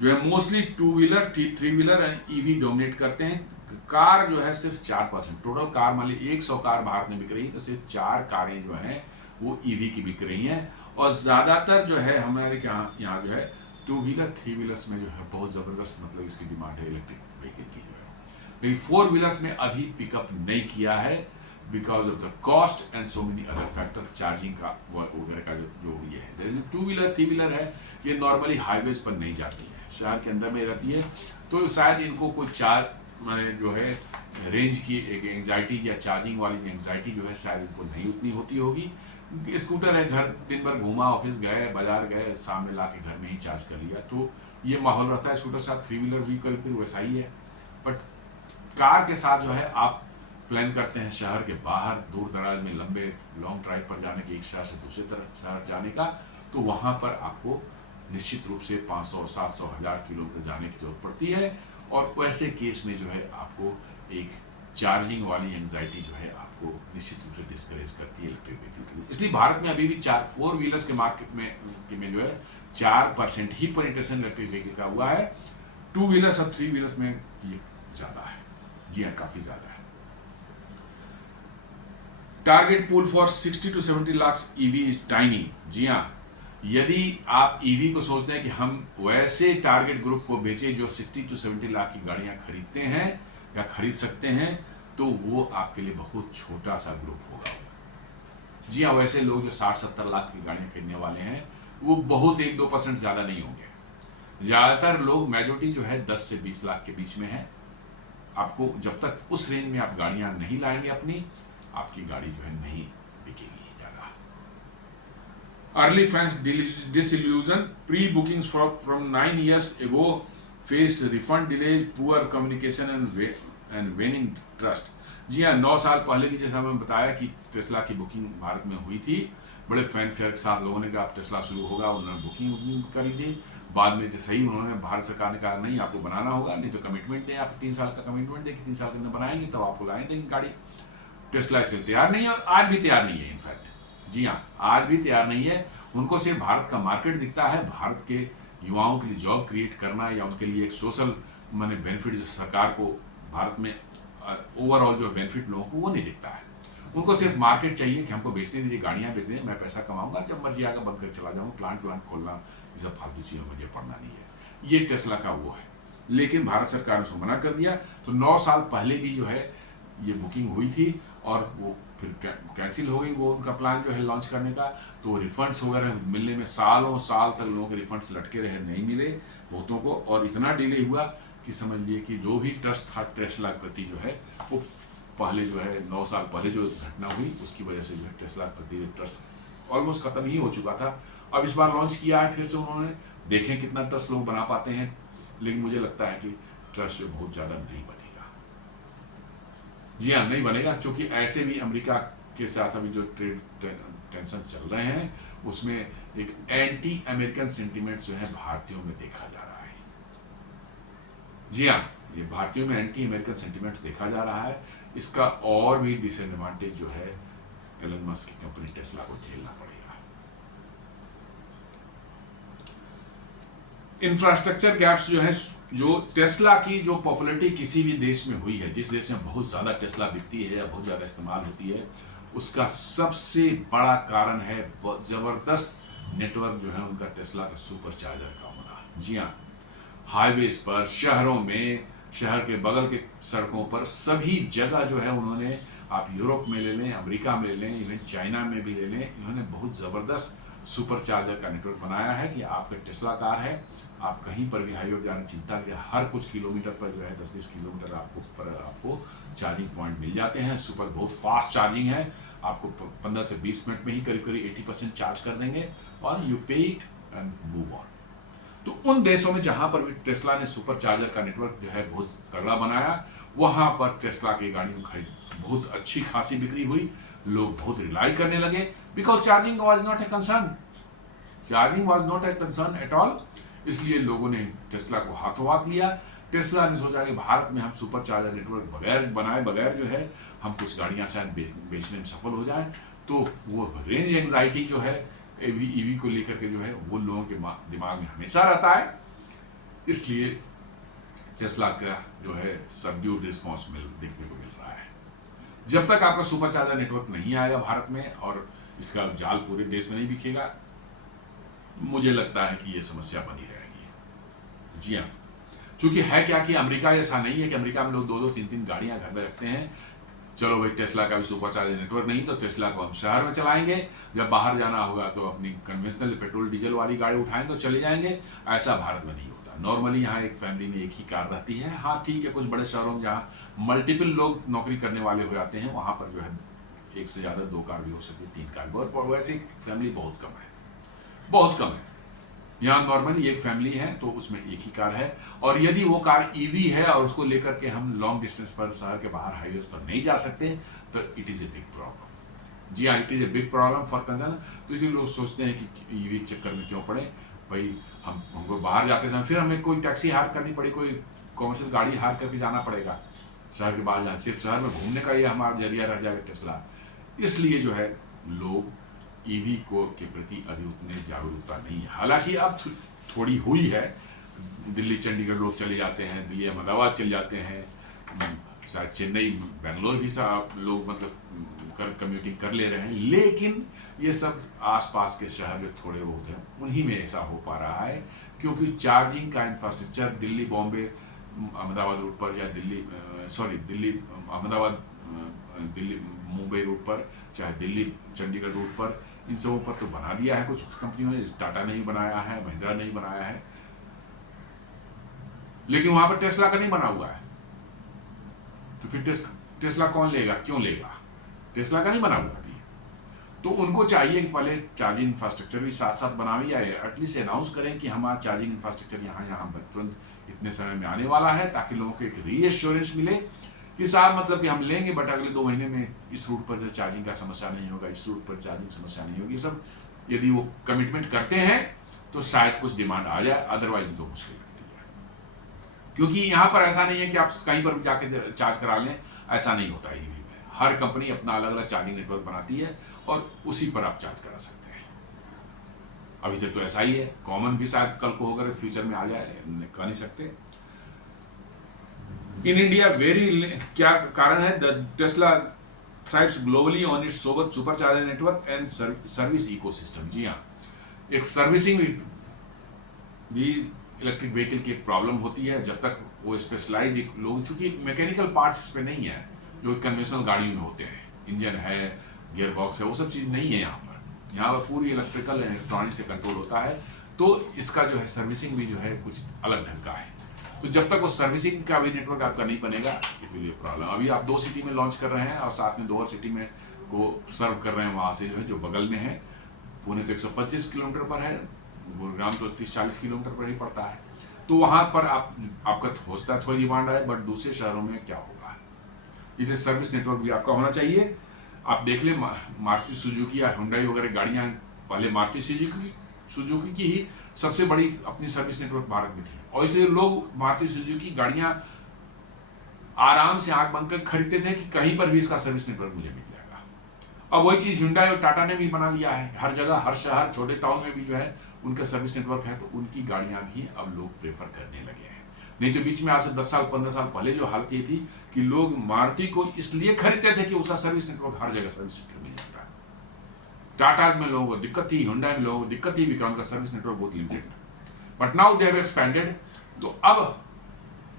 जो है mostly two wheeler, three wheeler and EV dominate करते हैं। कार जो है सिर्फ 4%। टोटल कार मान ली 100 कार भारत में बिक रही है तो सिर्फ 4 कारें जो हैं वो ईवी की बिक रही हैं। और ज्यादातर जो है हमारे यहाँ जो है टू व्हीलर, थ्री व्हीलर्स में जो है बहुत जबरदस्त मतलब इसकी डिमांड है इलेक्ट्रिक व्हीकल की जो है। लेकिन फोर व्हीलर्स में अभी पिकअप नहीं किया है because of the cost and so many other factors, charging का वगैरह का जो ये है। जैसे टू व्हीलर, थ्री व्हीलर है, ये नॉर्मली हाईवेज पर नहीं जाती है, शहर के अंदर में रहती है, तो शायद इनको कोई मैंने जो है रेंज की एक एंग्जाइटी या चार्जिंग वाली एंग्जाइटी जो है शायद इनको नहीं उतनी होती होगी। स्कूटर है, घर दिन भर घूमा, ऑफिस गए, बाजार गए, सामने ला के घर में ही चार्ज कर लिया, तो ये माहौल रहता है। स्कूटर साथ थ्री व्हीलर व्हीकल फिर वैसा ही है। बट कार के साथ जो है आप प्लान करते हैं शहर के बाहर दूर दराज में लंबे लॉन्ग ड्राइव पर जाने के, एक शहर से दूसरे तरफ शहर जाने का, तो वहां पर आपको निश्चित रूप से 500, 700, 1000 किलोमीटर जाने की जरूरत पड़ती है। और वैसे केस में जो है आपको एक चार्जिंग वाली एंग्जाइटी जो है आपको निश्चित रूप से डिस्करेज करती है इलेक्ट्रिक व्हीकल के लिए। इसलिए भारत में अभी भी फोर व्हीलर्स के मार्केट में जो है 4% ही पेनिट्रेशन इलेक्ट्रिक व्हीकल का हुआ है। टू व्हीलर्स और थ्री व्हीलर्स में ये ज्यादा है। जी हाँ, काफी ज्यादा है। Target pool for 60 to 70 lakh EV is tiny. जी हाँ, यदि आप ईवी को सोचते हैं कि हम वैसे टारगेट ग्रुप को बेचे जो 60 to 70 लाख की गाड़ियां खरीदते हैं या खरीद सकते हैं, तो वो आपके लिए बहुत छोटा सा ग्रुप होगा। जी हाँ, वैसे लोग जो 60-70 लाख की गाड़ियां खरीदने वाले हैं वो बहुत 1-2% ज्यादा नहीं होंगे। ज्यादातर लोग, मेजोरिटी जो है 10 से 20 लाख के बीच में है। आपको जब तक उस रेंज में आप गाड़ियां नहीं लाएंगे अपनी, आपकी गाड़ी जो है नहीं बिकेगी ज्यादा। Early fans disillusion, pre bookings from 9 years ago faced refund delays, poor communication and waning trust। जी हाँ, 9 साल पहले की जैसा मैंने बताया कि टेस्ला की बुकिंग भारत में हुई थी, बड़े फैन फेयर के साथ लोगों ने कहा अब टेस्ला शुरू होगा, उन्होंने बुकिंग कर ली थी। बाद में जैसे ही उन्होंने, भारत सरकार ने कहा नहीं आपको बनाना होगा, नहीं तो कमिटमेंट दें, आप 3 साल का कमिटमेंट दें कि 3 साल के अंदर बनाएंगे तब आपको लाएं देंगे गाड़ी। टेस्ला इसके लिए तैयार नहीं है और आज भी तैयार नहीं है। इनफैक्ट जी हाँ, आज भी तैयार नहीं है। उनको सिर्फ भारत का मार्केट दिखता है, भारत के युवाओं के लिए जॉब क्रिएट करना या उनके लिए एक सोशल माने बेनिफिट जो सरकार को भारत में ओवरऑल जो बेनिफिट लोगों को वो नहीं दिखता है। उनको सिर्फ मार्केट चाहिए कि हमको बेचने दीजिए, गाड़ियां बेचने दीजिए, मैं पैसा कमाऊंगा, जब मर्जी आकर बंद कर चला जाऊंगा, प्लांट खोलना ये सब फालतू चीज़ों में मुझे पड़ना नहीं है। ये टेस्ला का वो है, लेकिन भारत सरकार ने उसको मना कर दिया। तो 9 साल पहले भी जो है ये बुकिंग हुई थी और वो फिर कैंसिल हो गई वो उनका प्लान जो है लॉन्च करने का। तो रिफंड्स वगैरह मिलने में सालों साल तक लोगों के रिफंड्स लटके रहे, नहीं मिले बहुतों को। और इतना डिले हुआ कि समझ लिए कि जो भी ट्रस्ट था टेस्ला के प्रति जो है वो पहले जो है 9 साल पहले जो घटना हुई उसकी वजह से जो है टेस्ला के प्रति ट्रस्ट ऑलमोस्ट खत्म ही हो चुका था। अब इस बार लॉन्च किया है फिर से उन्होंने, देखें कितना ट्रस्ट लोग बना पाते हैं, लेकिन मुझे लगता है कि ट्रस्ट जो बहुत ज़्यादा नहीं बनेगा। जी हाँ, नहीं बनेगा, क्योंकि ऐसे भी अमेरिका के साथ अभी जो ट्रेड टेंशन चल रहे हैं उसमें एक एंटी अमेरिकन सेंटीमेंट जो है भारतीयों में देखा जा रहा है। जी हाँ, ये भारतीयों में एंटी अमेरिकन सेंटीमेंट्स देखा जा रहा है। इसका और भी डिसएडवांटेज जो है एलन मस्क की कंपनी टेस्ला को झेलना पड़ेगा। इंफ्रास्ट्रक्चर गैप्स जो है, जो टेस्ला की जो पॉपुलैरिटी किसी भी देश में हुई है, जिस देश में बहुत ज़्यादा टेस्ला बिकती है या बहुत ज़्यादा इस्तेमाल होती है, उसका सबसे बड़ा कारण है ज़बरदस्त नेटवर्क जो है उनका टेस्ला का सुपर चार्जर का होना। जी हाँ, हाईवेज पर, शहरों में, शहर के बगल के सड़कों पर, सभी जगह जो है उन्होंने, आप यूरोप में ले लें, अमेरिका में ले लें, इवन चाइना में भी ले लें, इन्होंने बहुत ज़बरदस्त सुपर चार्जर का नेटवर्क बनाया है कि आपका टेस्ला कार है, आप कहीं पर भी हाईवे पर जाने की चिंता करें, हर कुछ किलोमीटर पर जो है 10-20 किलोमीटर आपको चार्जिंग पॉइंट मिल जाते हैं। सुपर बहुत फास्ट चार्जिंग है, आपको 15 से 20 मिनट में ही करीब करीब 80% चार्ज कर देंगे और यू पे इट एंड मूव ऑन। तो उन देशों में जहां पर भी टेस्ला ने सुपर चार्जर का नेटवर्क जो है बहुत तगड़ा बनाया, वहां पर टेस्ला की गाड़ियों की बहुत अच्छी खासी बिक्री हुई, लोग बहुत रिलाई करने लगे, because charging was not a concern, charging was not a concern at all. इसलिए लोगों ने टेस्ला को हाथों हाथ लिया। टेस्ला ने सोचा कि भारत में हम सुपर चार्जर नेटवर्क बनाए बगैर जो है हम कुछ गाड़ियां शायद बेचने में सफल हो जाएं, तो वो रेंज एंग्जाइटी जो है ईवी को लेकर के जो है वो लोगों के दिमाग में हमेशा रहता है। इसलिए टेस्ला का जो है सबड्यूड रिस्पॉन्स देखने को मिल रहा है। जब तक आपका सुपर चार्जर नेटवर्क नहीं आएगा भारत में और इसका जाल पूरे देश में नहीं बिकेगा, मुझे लगता है कि ये समस्या बनी रहेगी। जी हाँ, चूंकि है क्या कि अमेरिका ऐसा नहीं है कि अमेरिका में लोग 2-2, 3-3 गाड़ियां घर में रखते हैं। चलो भाई, टेस्ला का भी सुपर चार्जर नेटवर्क नहीं तो टेस्ला को हम शहर में चलाएंगे, जब बाहर जाना होगा तो अपनी कन्वेंशनल पेट्रोल डीजल वाली गाड़ी उठाएंगे तो चले जाएंगे। ऐसा भारत में नहीं होता। नॉर्मली यहाँ एक फैमिली में एक ही कार रहती है। हाँ ठीक है, कुछ बड़े शहरों में जहाँ मल्टीपल लोग नौकरी करने वाले हो जाते हैं वहाँ पर जो है एक से ज़्यादा 2 कार भी हो सकती है, 3 कार भी, और वैसे फैमिली बहुत कम है, बहुत कम है। यहाँ नॉर्मली एक फैमिली है तो उसमें एक ही कार है, और यदि वो कार ईवी है और उसको लेकर के हम लॉन्ग डिस्टेंस पर शहर के बाहर हाईवे पर नहीं जा सकते तो it is a big problem. जी हाँ, it is a big problem for concern. तो इसलिए लोग सोचते हैं कि ईवी के चक्कर में क्यों पड़े भाई, हमको बाहर जाते समय फिर हमें कोई टैक्सी हायर करनी पड़ी, कोई कॉमर्शियल गाड़ी हायर करके जाना पड़ेगा शहर के बाहर जाना, सिर्फ शहर में घूमने का ये हमारा जरिया रह जाएगा टेस्ला। इसलिए जो है लोग ईवी को के प्रति अभी उतने जागरूकता नहीं है। हालांकि अब थोड़ी हुई है, दिल्ली चंडीगढ़ लोग चले जाते हैं, दिल्ली अहमदाबाद चले जाते हैं, शायद चेन्नई बेंगलोर भी लोग मतलब कम्यूटिंग कर ले रहे हैं। लेकिन ये सब आसपास के शहर जो थोड़े बहुत हैं उन्हीं में ऐसा हो पा रहा है, क्योंकि चार्जिंग का इंफ्रास्ट्रक्चर दिल्ली बॉम्बे अहमदाबाद रूट पर, या दिल्ली अहमदाबाद दिल्ली मुंबई रूट पर, चाहे दिल्ली चंडीगढ़ रूट पर, इन सबों पर तो बना दिया है कुछ कंपनियों ने। टाटा ने ही बनाया है, महिंद्रा ने ही बनाया है, लेकिन वहां पर टेस्ला का नहीं बना हुआ है। तो फिर टेस्ला कौन लेगा, क्यों लेगा? टेस्ला का नहीं बना हुआ अभी। तो उनको चाहिए कि पहले चार्जिंग इंफ्रास्ट्रक्चर भी साथ साथ बनावे, या एटलीस्ट अनाउंस करें कि हमारा चार्जिंग इंफ्रास्ट्रक्चर यहाँ तुरंत इतने समय में आने वाला है, ताकि लोगों को एक रीएश्योरेंस मिले कि साहब मतलब कि हम लेंगे बट अगले 2 महीने में इस रूट पर चार्जिंग का समस्या नहीं होगा, इस रूट पर चार्जिंग समस्या नहीं होगी। सब यदि वो कमिटमेंट करते हैं तो शायद कुछ डिमांड आ जाए, अदरवाइज तो मुश्किल लगती है। क्योंकि यहाँ पर ऐसा नहीं है कि आप कहीं पर भी जाके चार्ज करा लें, ऐसा नहीं होता है। ईवी में हर कंपनी अपना अलग अलग चार्जिंग नेटवर्क बनाती है और उसी पर आप चार्ज करा सकते हैं। अभी तक तो ऐसा ही है, कॉमन भी शायद कल को होकर फ्यूचर में आ जाए, कह नहीं सकते। इन इंडिया क्या कारण है? The Tesla thrives globally on its super charger network and service ecosystem. जी हाँ, एक सर्विसिंग भी इलेक्ट्रिक व्हीकल की एक प्रॉब्लम होती है। जब तक वो स्पेशलाइज्ड लोग, चूंकि मैकेनिकल पार्ट्स इस पे नहीं है जो कन्वेंशनल गाड़ियों में होते हैं, इंजन है, गियर बॉक्स है, वो सब चीज़ नहीं है यहाँ पर। यहाँ पर पूरी इलेक्ट्रिकल इलेक्ट्रॉनिक से कंट्रोल होता है, तो इसका जो है सर्विसिंग भी जो है कुछ अलग ढंग का है। तो जब तक वो सर्विसिंग का भी नेटवर्क आपका नहीं बनेगा, इट विल बी प्रॉब्लम। अभी आप 2 सिटी में लॉन्च कर रहे हैं और साथ में 2 और सिटी में को सर्व कर रहे हैं, वहाँ से जो है जो बगल में है। पुणे तो 125 किलोमीटर पर है, गुरुग्राम तो 30-40 किलोमीटर पर ही पड़ता है। तो वहाँ पर आपका होता है थोड़ी डिमांड है, बट दूसरे शहरों में क्या होगा? इसे सर्विस नेटवर्क भी आपका होना चाहिए। आप देख लें मारुति सुजुकी या हुंडई वगैरह गाड़ियाँ, पहले मारुति सुजुकी की ही सबसे बड़ी अपनी सर्विस नेटवर्क भारत में थी, और इसलिए लोग मारुति सुजुकी गाड़ियां आराम से आंख बंद कर खरीदते थे कि कहीं पर भी इसका सर्विस नेटवर्क मुझे मिल जाएगा। अब वही चीज हुंडई और टाटा ने भी बना लिया है, हर जगह, हर शहर, छोटे टाउन में भी जो है उनका सर्विस नेटवर्क है, तो उनकी गाड़ियां भी अब लोग प्रेफर करने लगे हैं। नहीं तो बीच में आज से 10 साल 15 साल पहले जो हालत ये थी कि लोग मारुति को इसलिए खरीदते थे कि उसका सर्विस नेटवर्क हर जगह सर्विस सेंटर मिल जाता है। टाटाज में लोगों को दिक्कत थी, हुंडई में लोगों को दिक्कत थी, बिकॉज उनका सर्विस नेटवर्क बहुत लिमिटेड था। But now they have expanded, तो अब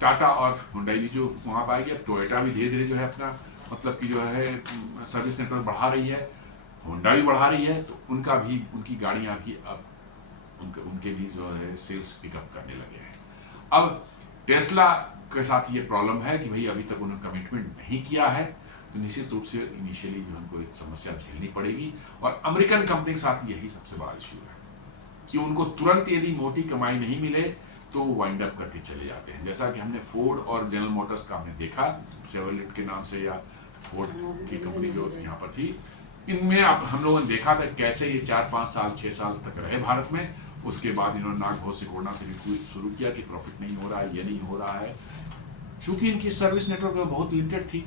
टाटा और हुंडई भी जो वहाँ पाएगी, अब टोयोटा भी धीरे धीरे जो है अपना मतलब कि जो है सर्विस नेटवर्क बढ़ा रही है, हुंडई भी बढ़ा रही है, तो उनकी गाड़ियाँ भी अब उनके भी जो है सेल्स पिकअप करने लगे हैं। अब टेस्ला के साथ ये प्रॉब्लम है कि भाई अभी तक उन्होंने कमिटमेंट नहीं किया है, तो निश्चित रूप से इनिशियली जो उनको एक समस्या झेलनी पड़ेगी। और अमेरिकन कंपनी के साथ यही सबसे बड़ा इशू है कि उनको तुरंत यदि मोटी कमाई नहीं मिले तो वो वाइंड अप करके चले जाते हैं। जैसा कि हमने फोर्ड और जनरल मोटर्स का हमने देखा, शेवरलेट के नाम से या फोर्ड की कंपनी जो यहाँ पर थी, इनमें अब हम लोगों ने देखा था कैसे ये 4-5 साल 6 साल तक रहे भारत में, उसके बाद इन्होंने नाग बहुत सिकोड़ना से भी शुरू किया कि प्रॉफिट नहीं हो रहा है, ये नहीं हो रहा है। चूंकि इनकी सर्विस नेटवर्क में बहुत लिमिटेड थी,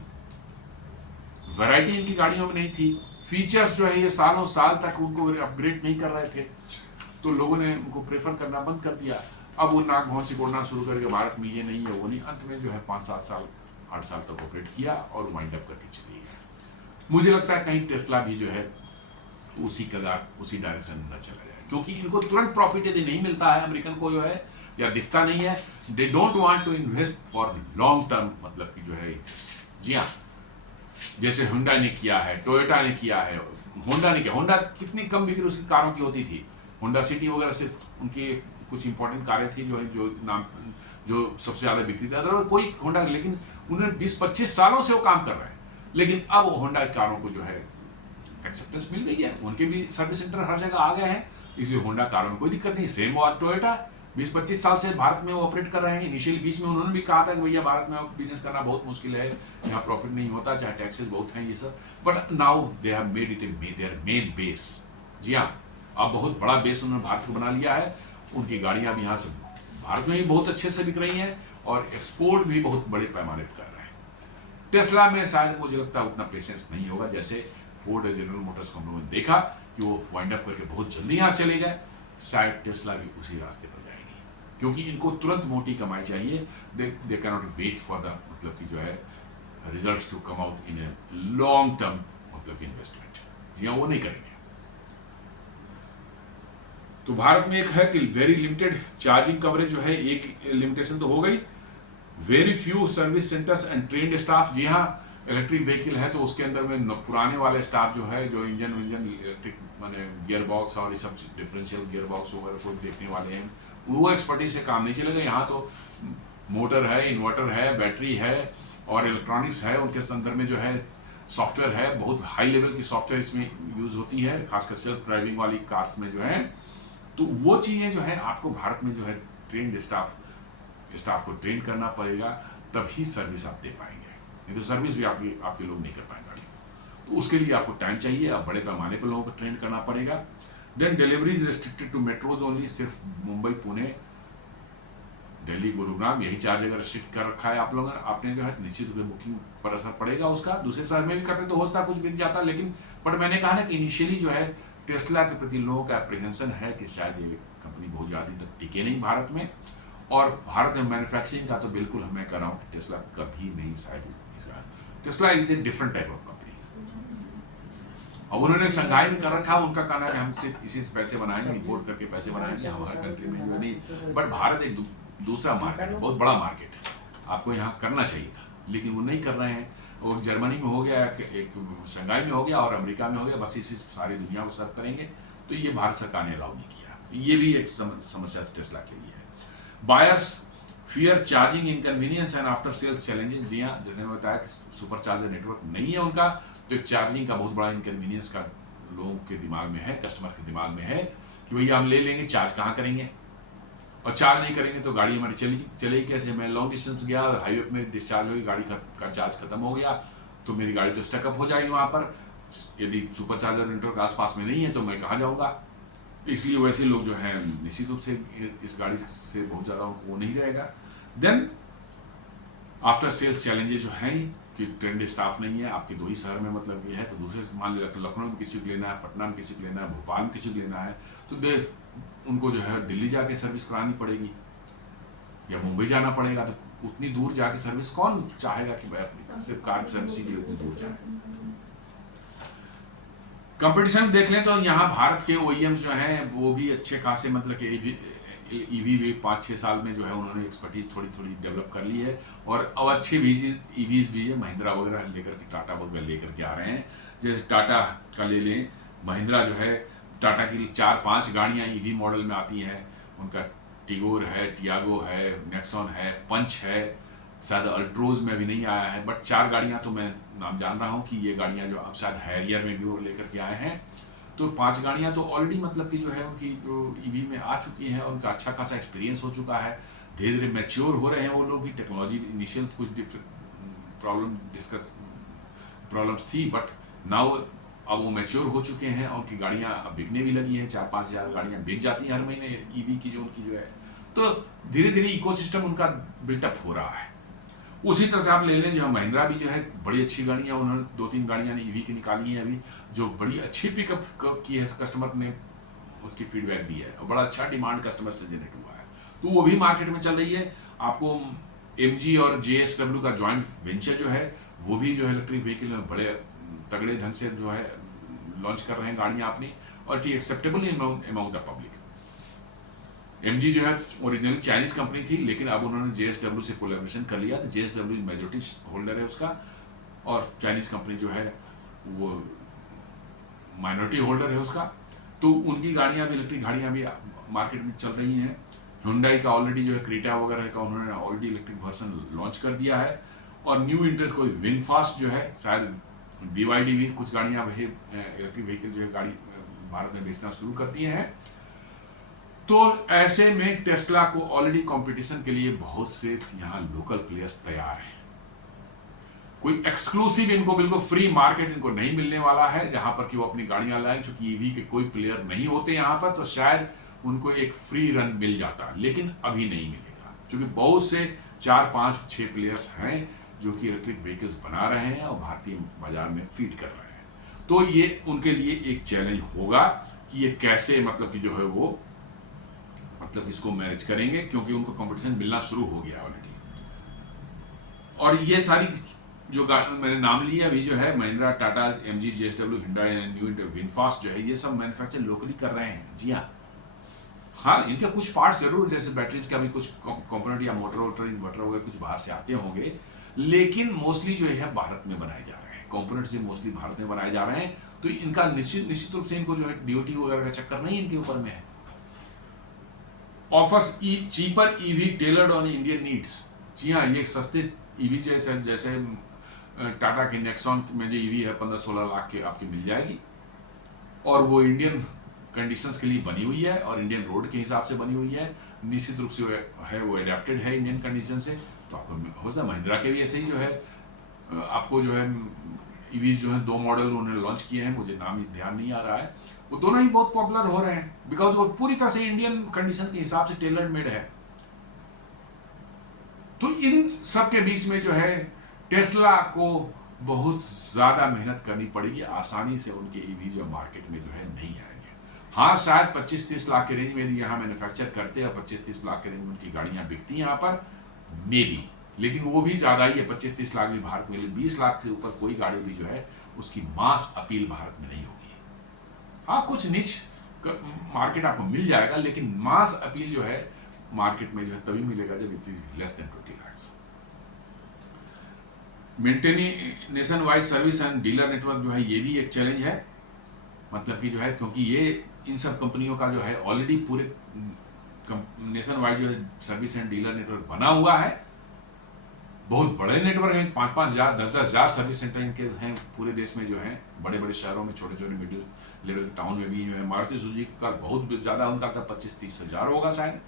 वैरायटी इनकी गाड़ियों में नहीं थी, फीचर्स जो है ये सालों साल तक उनको अपग्रेड नहीं कर रहे थे, तो लोगों ने उनको प्रेफर करना बंद कर दिया। अब वो नाक बहुत सिकोड़ना शुरू करके भारत में ये नहीं है वो नहीं, अंत में जो है 5-7 साल 8 साल तक ऑपरेट किया और वाइंड अप करके चली गई। मुझे लगता है कहीं टेस्ला भी जो है उसी कगार उसी डायरेक्शन में न चला जाए, क्योंकि इनको तुरंत प्रॉफिट यदि नहीं मिलता है अमेरिकन को जो है या दिखता नहीं है, they don't want to invest for long term, मतलब कि जो है जी हाँ, जैसे होंडा ने किया है, टोयोटा ने किया है, होंडा ने किया। होंडा कितनी कम बिक्री उसकी कारों की होती थी, होंडा सिटी वगैरह से उनकी कुछ इंपॉर्टेंट कारें थी जो है जो सबसे ज़्यादा बिक्री थी, अदरवाइज कोई होंडा, लेकिन उन्होंने 20-25 सालों से वो काम कर रहे हैं, लेकिन अब होंडा की कारों को जो है एक्सेप्टेंस मिल गई है, उनके भी सर्विस सेंटर हर जगह आ गए हैं, इसलिए होंडा कारों में कोई दिक्कत नहीं। सेम टोयोटा 20-25 साल से भारत में वो ऑपरेट कर रहे हैं। इनिशियली बीच में उन्होंने भी कहा था कि भैया भारत में बिजनेस करना बहुत मुश्किल है, यहाँ प्रॉफिट नहीं होता, चाहे टैक्सेस बहुत हैं ये सब, but now they have made it their main base. जी हाँ, अब बहुत बड़ा बेस उन्होंने भारत को बना लिया है, उनकी गाड़ियाँ भी यहाँ से भारत में ही बहुत अच्छे से बिक रही हैं और एक्सपोर्ट भी बहुत बड़े पैमाने पर कर रहे हैं। टेस्ला में शायद मुझे लगता है उतना पेशेंस नहीं होगा, जैसे फोर्ड और जनरल मोटर्स कंपनी ने देखा कि वो वाइंड अप करके बहुत जल्दी यहाँ चले गए, शायद टेस्ला भी उसी रास्ते पर जाएगी, क्योंकि इनको तुरंत मोटी कमाई चाहिए। They can not wait for the मतलब कि जो है results to come out in a long term मतलब कि इन्वेस्टमेंट, जी हाँ, वो नहीं करेंगे। तो भारत में एक है कि वेरी लिमिटेड चार्जिंग कवरेज जो है, एक लिमिटेशन तो हो गई, very few service centres and trained staff. जी हाँ, इलेक्ट्रिक व्हीकल है तो उसके अंदर में पुराने वाले स्टाफ जो है, जो इंजन इलेक्ट्रिक माने गियर बॉक्स और ये सब डिफरेंशियल गियर बॉक्स वगैरह को देखने वाले हैं, वो एक्सपर्टीज से काम नहीं चलेगा। यहाँ तो मोटर है, इन्वर्टर है, बैटरी है और इलेक्ट्रॉनिक्स है, उनके संदर्भ में जो है सॉफ्टवेयर है, बहुत हाई लेवल की सॉफ्टवेयर इसमें यूज होती है, खासकर सेल्फ ड्राइविंग वाली कार्स में जो है। तो वो चीज़ें जो है आपको भारत में जो है ट्रेंड स्टाफ को ट्रेन करना पड़ेगा, तभी सर्विस आप दे पाएंगे, नहीं तो सर्विस भी आपके लोग नहीं कर पाएंगे गाड़ी को। तो उसके लिए आपको टाइम चाहिए, आप बड़े पैमाने पर लोगों को ट्रेन करना पड़ेगा। Then deliveries restricted to metros only, सिर्फ मुंबई, पुणे, दिल्ली, गुरुग्राम, यही 4 जगह रेस्ट्रिक्ट कर रखा है आप लोगों ने। आपने जो है निश्चित रूप से बुकिंग पर असर पड़ेगा उसका, दूसरे शहर में भी करते तो होता कुछ बिक जाता, लेकिन पर मैंने कहा ना कि इनिशियली जो है टेस्ला के प्रति लोगों का अप्रीहेंशन है कि शायद ये कंपनी बहुत ज़्यादा तक टिके नहीं भारत में, और भारत में मैन्युफैक्चरिंग का तो बिल्कुल मैं कह रहा हूँ कि टेस्ला कभी नहीं, शायद इसका Tesla is a different type of company. अब उन्होंने शंघाई में कर रखा, उनका कहना है कि हम सिर्फ इसी से पैसे बनाएंगे, इंपोर्ट करके पैसे बनाएंगे, हमारे कंट्री में नहीं। बट भारत एक दूसरा मार्केट है, बहुत बड़ा मार्केट है, आपको यहाँ करना चाहिए था, लेकिन वो नहीं कर रहे हैं। वो जर्मनी में हो गया, एक शंघाई में हो गया और अमेरिका में हो गया, बस इसी सारी दुनिया को सर्व करेंगे। तो ये भारत सरकार ने अलाउ नहीं किया, ये भी एक समस्या टेस्ला के लिए है। Buyers fear charging inconvenience and after sales challenges. जी हाँ, जैसे मैंने बताया कि सुपर चार्जर नेटवर्क नहीं है उनका, तो चार्जिंग का बहुत बड़ा इनकन्वीनियंस का लोगों के दिमाग में है, कस्टमर के दिमाग में है कि भैया हम ले लेंगे, चार्ज कहाँ करेंगे, और चार्ज नहीं करेंगे तो गाड़ी हमारी चलेगी कैसे। मैं लॉन्ग डिस्टेंस गया, हाईवे में डिस्चार्ज हुई, गाड़ी का चार्ज खत्म हो गया, तो मेरी गाड़ी तो स्टकअप हो जाएगी वहाँ पर। यदि सुपर चार्जर नेटवर्क आसपास में नहीं है तो मैं कहाँ जाऊँगा। इसलिए वैसे लोग जो हैं निश्चित रूप से इस गाड़ी से बहुत ज़्यादा उनको वो नहीं रहेगा। देन आफ्टर सेल्स चैलेंजेस जो हैं कि ट्रेंड स्टाफ नहीं है, आपके 2 ही शहर में मतलब ये है, तो दूसरे मान लिया लखनऊ में किसी को लेना है, पटना में किसी को लेना है, भोपाल में किसी को लेना है, तो उनको जो है दिल्ली जाके सर्विस करानी पड़ेगी या मुंबई जाना पड़ेगा। तो उतनी दूर जाके सर्विस कौन चाहेगा कि भाई सिर्फ कार सर्विस के लिए उतनी दूर जाए। कंपटीशन देख लें तो यहाँ भारत के OEMs जो हैं वो भी अच्छे खासे मतलब कि ईवी भी 5-6 साल में जो है उन्होंने एक्सपर्टीज थोड़ी डेवलप कर ली है, और अब अच्छे ईवीज भी है, महिंद्रा वगैरह लेकर के, टाटा वगैरह लेकर के आ रहे हैं। जैसे टाटा का ले लें, महिंद्रा जो है टाटा की 4-5 गाड़ियाँ ईवी मॉडल में आती हैं, उनका टिगोर है, टियागो है, नेक्सॉन है, पंच है, शायद अल्ट्रोज में भी नहीं आया है, बट 4 गाड़ियाँ तो मैं नाम जान रहा हूँ कि ये गाड़ियाँ जो अब शायद हैरियर में भी वो लेकर के आए हैं। तो 5 गाड़ियाँ तो ऑलरेडी मतलब कि जो है उनकी जो ईवी में आ चुकी हैं, उनका अच्छा खासा एक्सपीरियंस हो चुका है, धीरे धीरे मैच्योर हो रहे हैं वो लोग भी। टेक्नोलॉजी इनिशियल कुछ प्रॉब्लम्स थी, बट नाउ अब वो मैच्योर हो चुके हैं और उनकी गाड़ियां अब बिकने भी लगी हैं, 4-5 हज़ार गाड़ियां बिक जाती हैं हर महीने ईवी की जो उनकी जो है। तो धीरे धीरे इकोसिस्टम उनका बिल्टअप हो रहा है। उसी तरह से आप ले लें, जो महिंद्रा भी जो है बड़ी अच्छी गाड़ियां, उन्होंने 2-3 गाड़ियां ईवी की निकाली हैं अभी, जो बड़ी अच्छी पिकअप की है, कस्टमर ने उसकी फीडबैक दी है और बड़ा अच्छा डिमांड कस्टमर से जनरेट हुआ है, तो वो भी मार्केट में चल रही है। आपको MG और JSW का जॉइंट वेंचर जो है वो भी जो है इलेक्ट्रिक व्हीकल में बड़े तगड़े ढंग से जो है लॉन्च कर रहे हैं गाड़ियां अपनी, और it acceptable among the public. MG जो है ओरिजिनली चाइनीज कंपनी थी, लेकिन अब उन्होंने JSW से कोलैबोरेशन कर लिया, तो JSW मेजोरिटी होल्डर है उसका, और चाइनीज कंपनी जो है वो माइनॉरिटी होल्डर है उसका। तो उनकी गाड़ियां भी, इलेक्ट्रिक गाड़ियां भी मार्केट में चल रही हैं। हुंडई का ऑलरेडी जो है क्रेटा वगैरह का उन्होंने ऑलरेडी इलेक्ट्रिक वर्जन लॉन्च कर दिया है, और न्यू इंटरेस्ट कोई विनफास्ट जो है, शायद BYD भी कुछ गाड़ियां इलेक्ट्रिक व्हीकल जो है गाड़ी भारत में बेचना शुरू कर दिए हैं। तो ऐसे में टेस्ला को ऑलरेडी कंपटीशन के लिए बहुत से यहाँ लोकल प्लेयर्स तैयार हैं। कोई एक्सक्लूसिव इनको बिल्कुल फ्री मार्केट इनको नहीं मिलने वाला है जहां पर कि वो अपनी गाड़ियां लाएं, क्योंकि ईवी के कोई प्लेयर नहीं होते यहाँ पर, तो शायद उनको एक फ्री रन मिल जाता, लेकिन अभी नहीं मिलेगा, क्योंकि बहुत से 4-5-6 प्लेयर्स हैं जो कि इलेक्ट्रिक व्हीकल्स बना रहे हैं और भारतीय बाजार में फीड कर रहे हैं। तो ये उनके लिए एक चैलेंज होगा कि ये कैसे मतलब कि जो है वो मतलब इसको मैनेज करेंगे, क्योंकि उनको कंपटीशन मिलना शुरू हो गया ऑलरेडी। और ये सारी जो मैंने नाम लिया अभी जो है Mahindra, Tata, MG, JSW, Hyundai, new VinFast जो है, ये सब मैन्युफैक्चर लोकली कर रहे हैं। जी हाँ, इनके कुछ पार्ट्स जरूर, जैसे बैटरीज का भी कुछ कंपोनेंट या मोटर इन्वर्टर वगैरह कुछ बाहर से आते होंगे, लेकिन मोस्टली जो है भारत में बनाए जा रहे हैं, कंपोनेंट्स भी मोस्टली भारत में बनाए जा रहे हैं। तो इनका निश्चित रूप से इनको जो है DOT वगैरह का चक्कर नहीं इनके ऊपर में है। Offers cheaper EV tailored on Indian needs. जी हाँ, ये सस्ते EV जैसे टाटा की नेक्सॉन में जो EV है 15-16 लाख के आपकी मिल जाएगी, और वो इंडियन कंडीशंस के लिए बनी हुई है और इंडियन रोड के हिसाब से बनी हुई है, निश्चित रूप से वो एडेप्टेड है इंडियन कंडीशन से। तो आपको हो सकता है महिंद्रा के भी ऐसे ही जो है आपको जो है EVs जो है 2 मॉडल उन्होंने लॉन्च किए हैं, मुझे नाम ध्यान नहीं आ रहा है, वो दोनों ही बहुत पॉपुलर हो रहे हैं बिकॉज वो पूरी तरह से इंडियन कंडीशन के हिसाब से टेलर मेड है। तो इन सब के बीच में जो है टेस्ला को बहुत ज्यादा मेहनत करनी पड़ेगी, आसानी से उनके EV जो मार्केट में जो है नहीं आएंगे। हाँ, शायद 25-30 लाख के रेंज में यहाँ मैन्युफैक्चर करते हैं, 25-30 लाख के रेंज में उनकी गाड़ियां बिकती हैं यहाँ पर मे बी, लेकिन वो भी ज्यादा ही है। 25-30 लाख भी भारत में, 20 लाख से ऊपर कोई गाड़ी भी जो है उसकी मास अपील भारत में नहीं होगी। हाँ, कुछ निच मार्केट आपको मिल जाएगा, लेकिन मास अपील जो है मार्केट में जो है तभी मिलेगा जब it is less than 20 lakh. Maintaining nation wide service and dealer network जो है ये भी एक चैलेंज है, मतलब कि जो है क्योंकि ये इन सब कंपनियों का जो है ऑलरेडी पूरे नेशन वाइड जो है सर्विस एंड डीलर नेटवर्क बना हुआ है, बहुत बड़े नेटवर्क है, 5-5 हज़ार 10-10 हज़ार सर्विस सेंटर इनके हैं पूरे देश में जो है, बड़े बड़े शहरों में, छोटे छोटे मिडिल लेवल टाउन में भी जो है। मारुति सुजुकी का बहुत ज़्यादा उनका 25-30 हज़ार होगा शायद।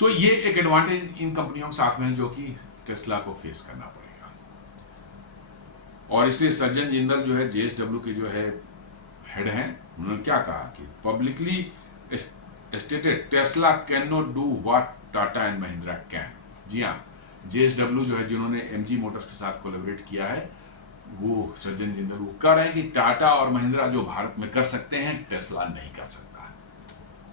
तो ये एक एडवांटेज इन कंपनियों के साथ में है जो कि टेस्ला को फेस करना पड़ेगा। और इसलिए सज्जन जिंदल जो है JSW के जो है हेड हैं, उन्होंने क्या कहा कि publicly stated Tesla can not do what Tata and Mahindra can. जी हाँ, JSW जो है जिन्होंने MG मोटर्स के साथ कोलैबोरेट किया है, वो सज्जन जिंदल वो कह रहे हैं कि टाटा और महिंद्रा जो भारत में कर सकते हैं टेस्ला नहीं कर सकता।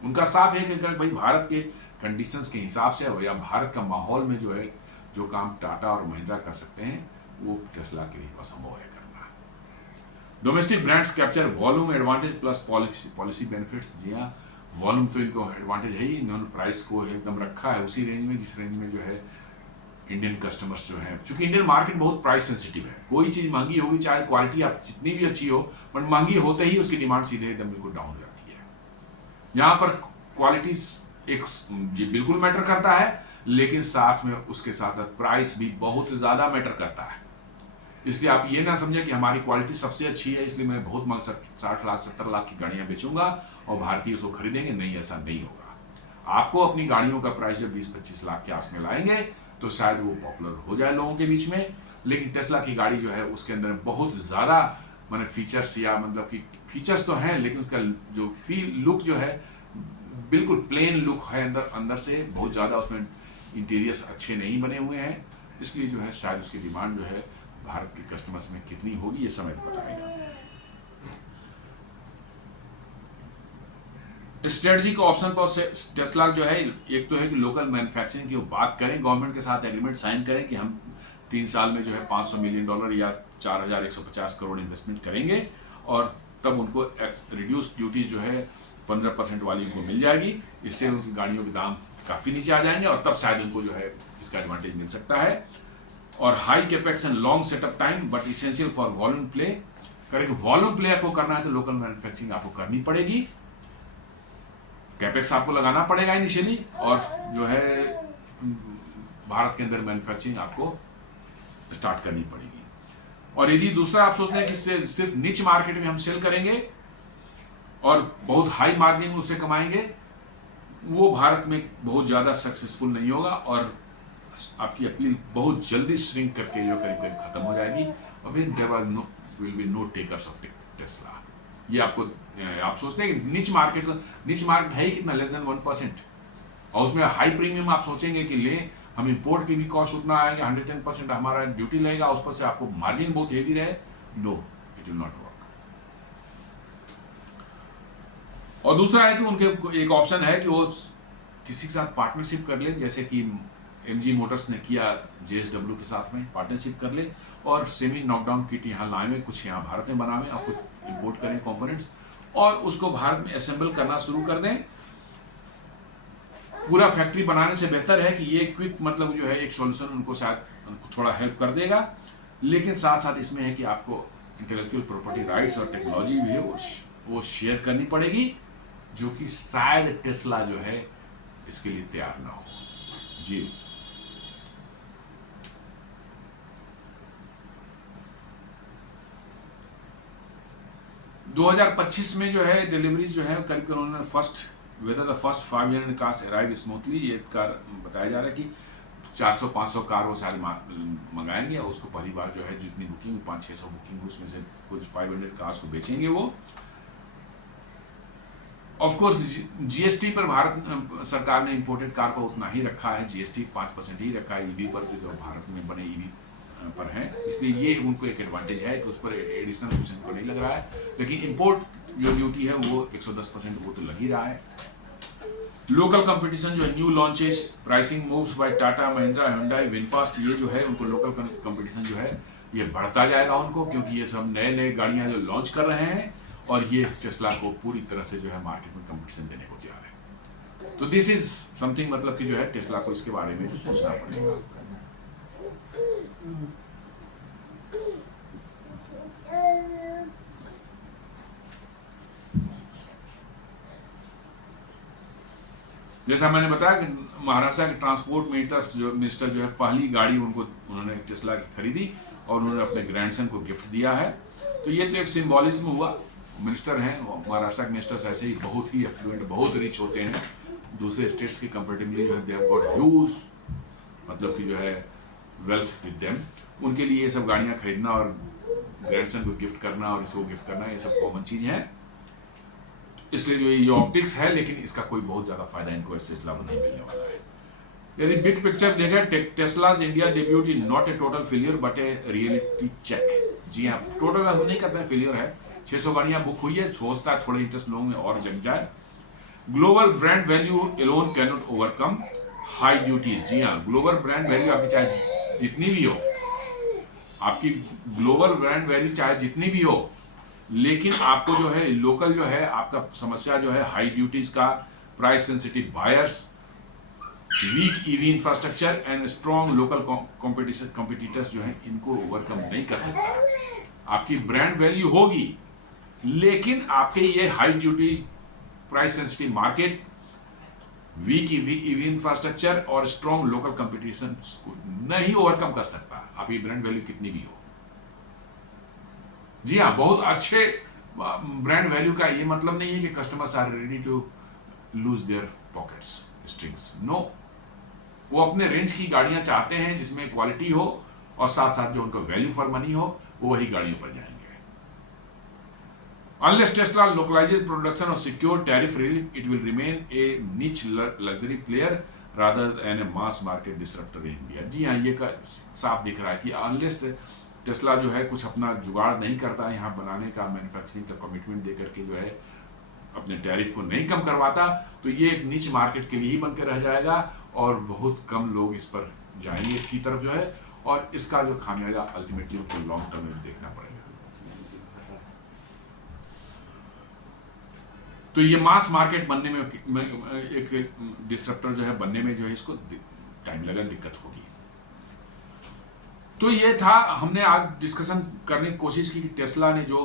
उनका साफ है कि अगर भाई भारत के कंडीशंस के हिसाब से या भारत का माहौल में जो है जो काम टाटा और महिंद्रा कर सकते हैं वो टेस्ला के लिए असंभव है करना। Domestic brands capture volume advantage plus policy benefits. जी हाँ, वॉल्यूम तो इनको एडवांटेज है ही, इन्होंने प्राइस को एकदम रखा है उसी रेंज में जिस रेंज में जो है इंडियन कस्टमर्स जो है, चूंकि इंडियन मार्केट बहुत प्राइस सेंसिटिव है, कोई चीज महंगी होगी चाहे क्वालिटी आप जितनी भी अच्छी हो, बट महंगी होते ही उसकी डिमांड सीधे एकदम बिल्कुल डाउन हो जाती है। यहाँ पर क्वालिटी एक बिल्कुल मैटर करता है, लेकिन साथ में उसके साथ साथ प्राइस भी बहुत ज्यादा मैटर करता है। इसलिए आप ये ना समझे कि हमारी क्वालिटी सबसे अच्छी है इसलिए मैं बहुत 60 लाख 70 लाख की गाड़ियां बेचूंगा और भारतीय उसको खरीदेंगे, नहीं, ऐसा नहीं होगा। आपको अपनी गाड़ियों का प्राइस जब 20-25 लाख के आस में लाएंगे तो शायद वो पॉपुलर हो जाए लोगों के बीच में, लेकिन टेस्ला की गाड़ी जो है उसके अंदर बहुत ज्यादा मैंने फीचर्स या मतलब कि फीचर्स तो हैं लेकिन उसका जो फील लुक जो है बिल्कुल प्लेन लुक है, अंदर अंदर से बहुत ज़्यादा उसमें इंटीरियर्स अच्छे नहीं बने हुए हैं। इसलिए जो है शायद उसकी डिमांड जो है भारत के कस्टमर्स में कितनी होगी ये समय बताएगा। स्ट्रेटजी के ऑप्शन पर टेस्ला जो है एक तो है कि लोकल मैन्युफैक्चरिंग की बात करें, गवर्नमेंट के साथ एग्रीमेंट साइन करें कि हम 3 साल में जो है $500 मिलियन या 4,150 करोड़ इन्वेस्टमेंट करेंगे और तब उनको रिड्यूस ड्यूटीज जो है 15% वाली उनको मिल जाएगी। इससे उनकी गाड़ियों के दाम काफ़ी नीचे आ जाएंगे और तब शायद उनको जो है इसका एडवांटेज मिल सकता है। और high capex and long setup time but essential for volume play. Correct, volume play आपको करना है तो लोकल मैन्युफैक्चरिंग आपको करनी पड़ेगी, कैपेक्स आपको लगाना पड़ेगा इनिशियली और जो है भारत के अंदर मैन्युफैक्चरिंग आपको स्टार्ट करनी पड़ेगी। और यदि दूसरा आप सोचते हैं कि सिर्फ निच मार्केट में हम सेल करेंगे और बहुत हाई मार्जिन उससे कमाएंगे, वो भारत में बहुत ज़्यादा सक्सेसफुल नहीं होगा और आपकी अपील बहुत जल्दी श्रिंक करके जो करीब करीब खत्म हो जाएगी और फिर there will be no takers of Tesla. ये आपको आप सोचते हैं कि निच मार्केट है ही कितना, लेस देन 1%, और उसमें हाई प्रीमियम आप सोचेंगे कि ले हम इंपोर्ट की भी कॉस्ट उतना आएगा, 110% हमारा ड्यूटी लगेगा, उस पर से आपको मार्जिन बहुत हेवी रहे, no it will not work. और दूसरा है कि उनके एक ऑप्शन है कि वो किसी के साथ पार्टनरशिप कर ले, जैसे कि MG मोटर्स ने किया JSW के साथ में पार्टनरशिप कर ले और सेमी नॉकडाउन किट यहाँ लाए, कुछ यहाँ भारत में बनावे और कुछ इंपोर्ट करें कंपोनेंट्स और उसको भारत में असेंबल करना शुरू कर दें। पूरा फैक्ट्री बनाने से बेहतर है कि ये क्विक मतलब जो है एक सॉल्यूशन उनको शायद उनको थोड़ा हेल्प कर देगा, लेकिन साथ साथ इसमें है कि आपको इंटेलेक्चुअल प्रॉपर्टी राइट्स और टेक्नोलॉजी भी है वो शेयर करनी पड़ेगी, जो कि शायद टेस्ला जो है इसके लिए तैयार ना हो। जी, दो 2025 में जो है डिलीवरीज जो है करीब उन्होंने whether the first 500 cars arrive smoothly, ये कार बताया जा रहा है कि 400-500 कार वो शायद मंगाएंगे और उसको पहली बार जो है जितनी बुकिंग 500-600 बुकिंग उसमें से कुछ 500 कार्स को बेचेंगे वो। ऑफ कोर्स GST पर भारत सरकार ने इंपोर्टेड कार पर उतना ही रखा है, GST 5% ही रखा है EV पर, जो भारत में बने EV पर है, इसलिए ये उनको एक एडवांटेज है कि उस पर एडिशनल कुछ इनको नहीं लग रहा है। लेकिन इंपोर्ट जो ड्यूटी है वो 110% वो तो लग ही रहा है। लोकल कंपटीशन जो है, new launches, pricing moves bye Tata, Mahindra, Hyundai, VinFast, ये जो है उनको लोकल कंपटीशन जो है ये बढ़ता जाएगा उनको, क्योंकि ये सब नए नए गाड़ियां जो लॉन्च कर रहे हैं और ये टेस्ला को पूरी तरह से जो है मार्केट में कंपटीशन देने को तैयार है। तो दिस इज समथिंग मतलब कि जो है टेस्ला को इसके बारे में जो सोचना पड़ेगा। जैसा मैंने बताया कि महाराष्ट्र के ट्रांसपोर्ट मिनिस्टर जो है पहली गाड़ी उन्होंने टेस्ला की खरीदी और उन्होंने अपने ग्रैंडसन को गिफ्ट दिया है। तो ये तो एक सिंबॉलिज्म हुआ। मिनिस्टर हैं महाराष्ट्र के मिनिस्टर्स ऐसे ही बहुत ही एफ्लुएंट, बहुत रिच होते हैं, दूसरे स्टेट्स की कंपेरेटिवली जो है दे हैव गॉट ह्यूज मतलब कि जो है वेल्थ विद देम। उनके लिए ये सब गाड़ियाँ खरीदना और ग्रैंडसन को गिफ्ट करना और इसको गिफ्ट करना ये सब कॉमन चीज़ है। इसलिए जो ये ऑप्टिक्स है, लेकिन इसका कोई बहुत ज़्यादा फायदा इनको टेस्ला को नहीं मिलने वाला है। यदि बिग पिक्चर देखें, Tesla's India debut is not a total failure but a reality check. जी हाँ, टोटल हम नहीं कहते हैं फेलियर है, 600 गाड़ियाँ बुक हुई है, सोचता है थोड़े इंटरेस्ट लोगों में और जग जाए। Global brand value Elon can not overcome high duties. जी हाँ, ग्लोबल ब्रांड वैल्यू आपकी चाहे जितनी भी हो, आपकी ग्लोबल ब्रांड वैल्यू चाहे जितनी भी हो, लेकिन आपको जो है लोकल जो है आपका समस्या जो है हाई ड्यूटीज का, price sensitive buyers, weak EV infrastructure and strong local competitors जो है इनको ओवरकम नहीं कर सकता। आपकी ब्रांड वैल्यू होगी, लेकिन आपके ये high duty, price sensitive market, weak EV infrastructure और स्ट्रॉन्ग लोकल कॉम्पिटिशन को नहीं ओवरकम कर सकता, आपकी ब्रांड वैल्यू कितनी भी हो। जी हाँ, बहुत अच्छे ब्रांड वैल्यू का ये मतलब नहीं है कि customers are ready to lose their pockets strings. No, वो अपने रेंज की गाड़ियां चाहते हैं जिसमें क्वालिटी हो और साथ साथ जो उनका वैल्यू फॉर मनी हो, वो वही गाड़ियों पर जाएंगे। Unless Tesla localizes production or secure tariff relief, it will remain a niche luxury player rather than a mass market disruptor in India. जी हाँ, ये साफ दिख रहा है कि अनलेस टेस्ला जो है कुछ अपना जुगाड़ नहीं करता है यहाँ बनाने का, मैन्युफैक्चरिंग का कमिटमेंट दे करके जो है अपने टैरिफ को नहीं कम करवाता, तो ये एक निच मार्केट के लिए ही बनकर रह जाएगा और बहुत कम लोग इस पर जाएंगे इसकी तरफ जो है, और इसका जो खामियाजा अल्टीमेटली उनको लॉन्ग टर्म में देखना पड़ेगा। तो ये मास मार्केट बनने में एक डिसरप्टर जो है बनने में जो है इसको टाइम लगा, दिक्कत होगी। तो ये था, हमने आज डिस्कशन करने की कोशिश की कि टेस्ला ने जो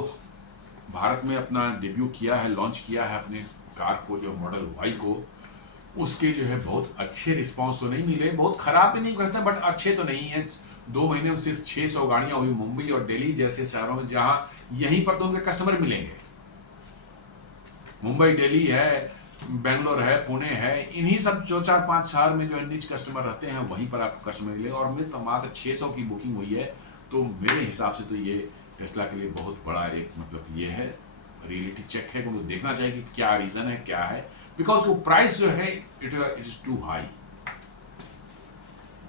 भारत में अपना डेब्यू किया है, लॉन्च किया है अपने कार को, जो मॉडल वाई को, उसके जो है बहुत अच्छे रिस्पांस तो नहीं मिले, बहुत खराब भी नहीं कहते बट अच्छे तो नहीं है। 2 महीने में सिर्फ 600 गाड़ियां हुई मुंबई और दिल्ली जैसे शहरों में, जहां यहीं पर तो उनके कस्टमर मिलेंगे। मुंबई, दिल्ली है, बेंगलोर है, पुणे है, इन्हीं सब 4-5 शहर में जो है निच कस्टमर रहते हैं, वहीं पर आपको कस्टमर मिलेगा। और में तो मात्र 600 की बुकिंग हुई है, तो मेरे हिसाब से तो ये टेस्ला के लिए बहुत बड़ा एक मतलब ये है रियलिटी चेक है, उनको देखना चाहिए कि क्या रीजन है, क्या है, बिकॉज वो प्राइस जो है इट इज टू हाई।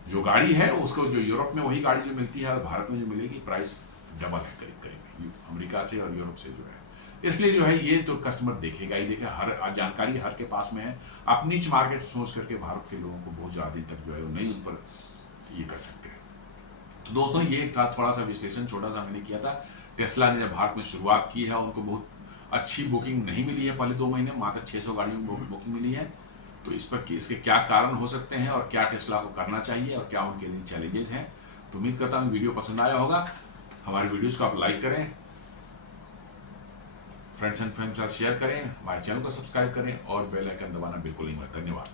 जो गाड़ी है उसको जो यूरोप में वही गाड़ी जो मिलती है भारत में जो मिलेगी, प्राइस डबल है करीब करीब अमेरिका से और यूरोप से जो है। इसलिए जो है ये तो कस्टमर देखेगा ही देखेगा, हर जानकारी हर के पास में है। आप नीच मार्केट सोच करके भारत के लोगों को बहुत ज़्यादा दिन तक जो है वो नहीं उन पर ये कर सकते। तो दोस्तों ये था थोड़ा सा विश्लेषण छोटा सा मैंने किया था। टेस्ला ने जब भारत में शुरुआत की है, उनको बहुत अच्छी बुकिंग नहीं मिली है पहले 2 महीने, मात्र 600 गाड़ियों की बुकिंग मिली है। तो इस पर इसके क्या कारण हो सकते हैं और क्या टेस्ला को करना चाहिए और क्या उनके लिए चैलेंजेस हैं। तो उम्मीद करता हूँ वीडियो पसंद आया होगा। हमारे वीडियोज़ को आप लाइक करें, फ्रेंड्स एंड फैमिली के साथ शेयर करें, हमारे चैनल को सब्सक्राइब करें और बेल आइकन दबाना बिल्कुल नहीं मत। धन्यवाद।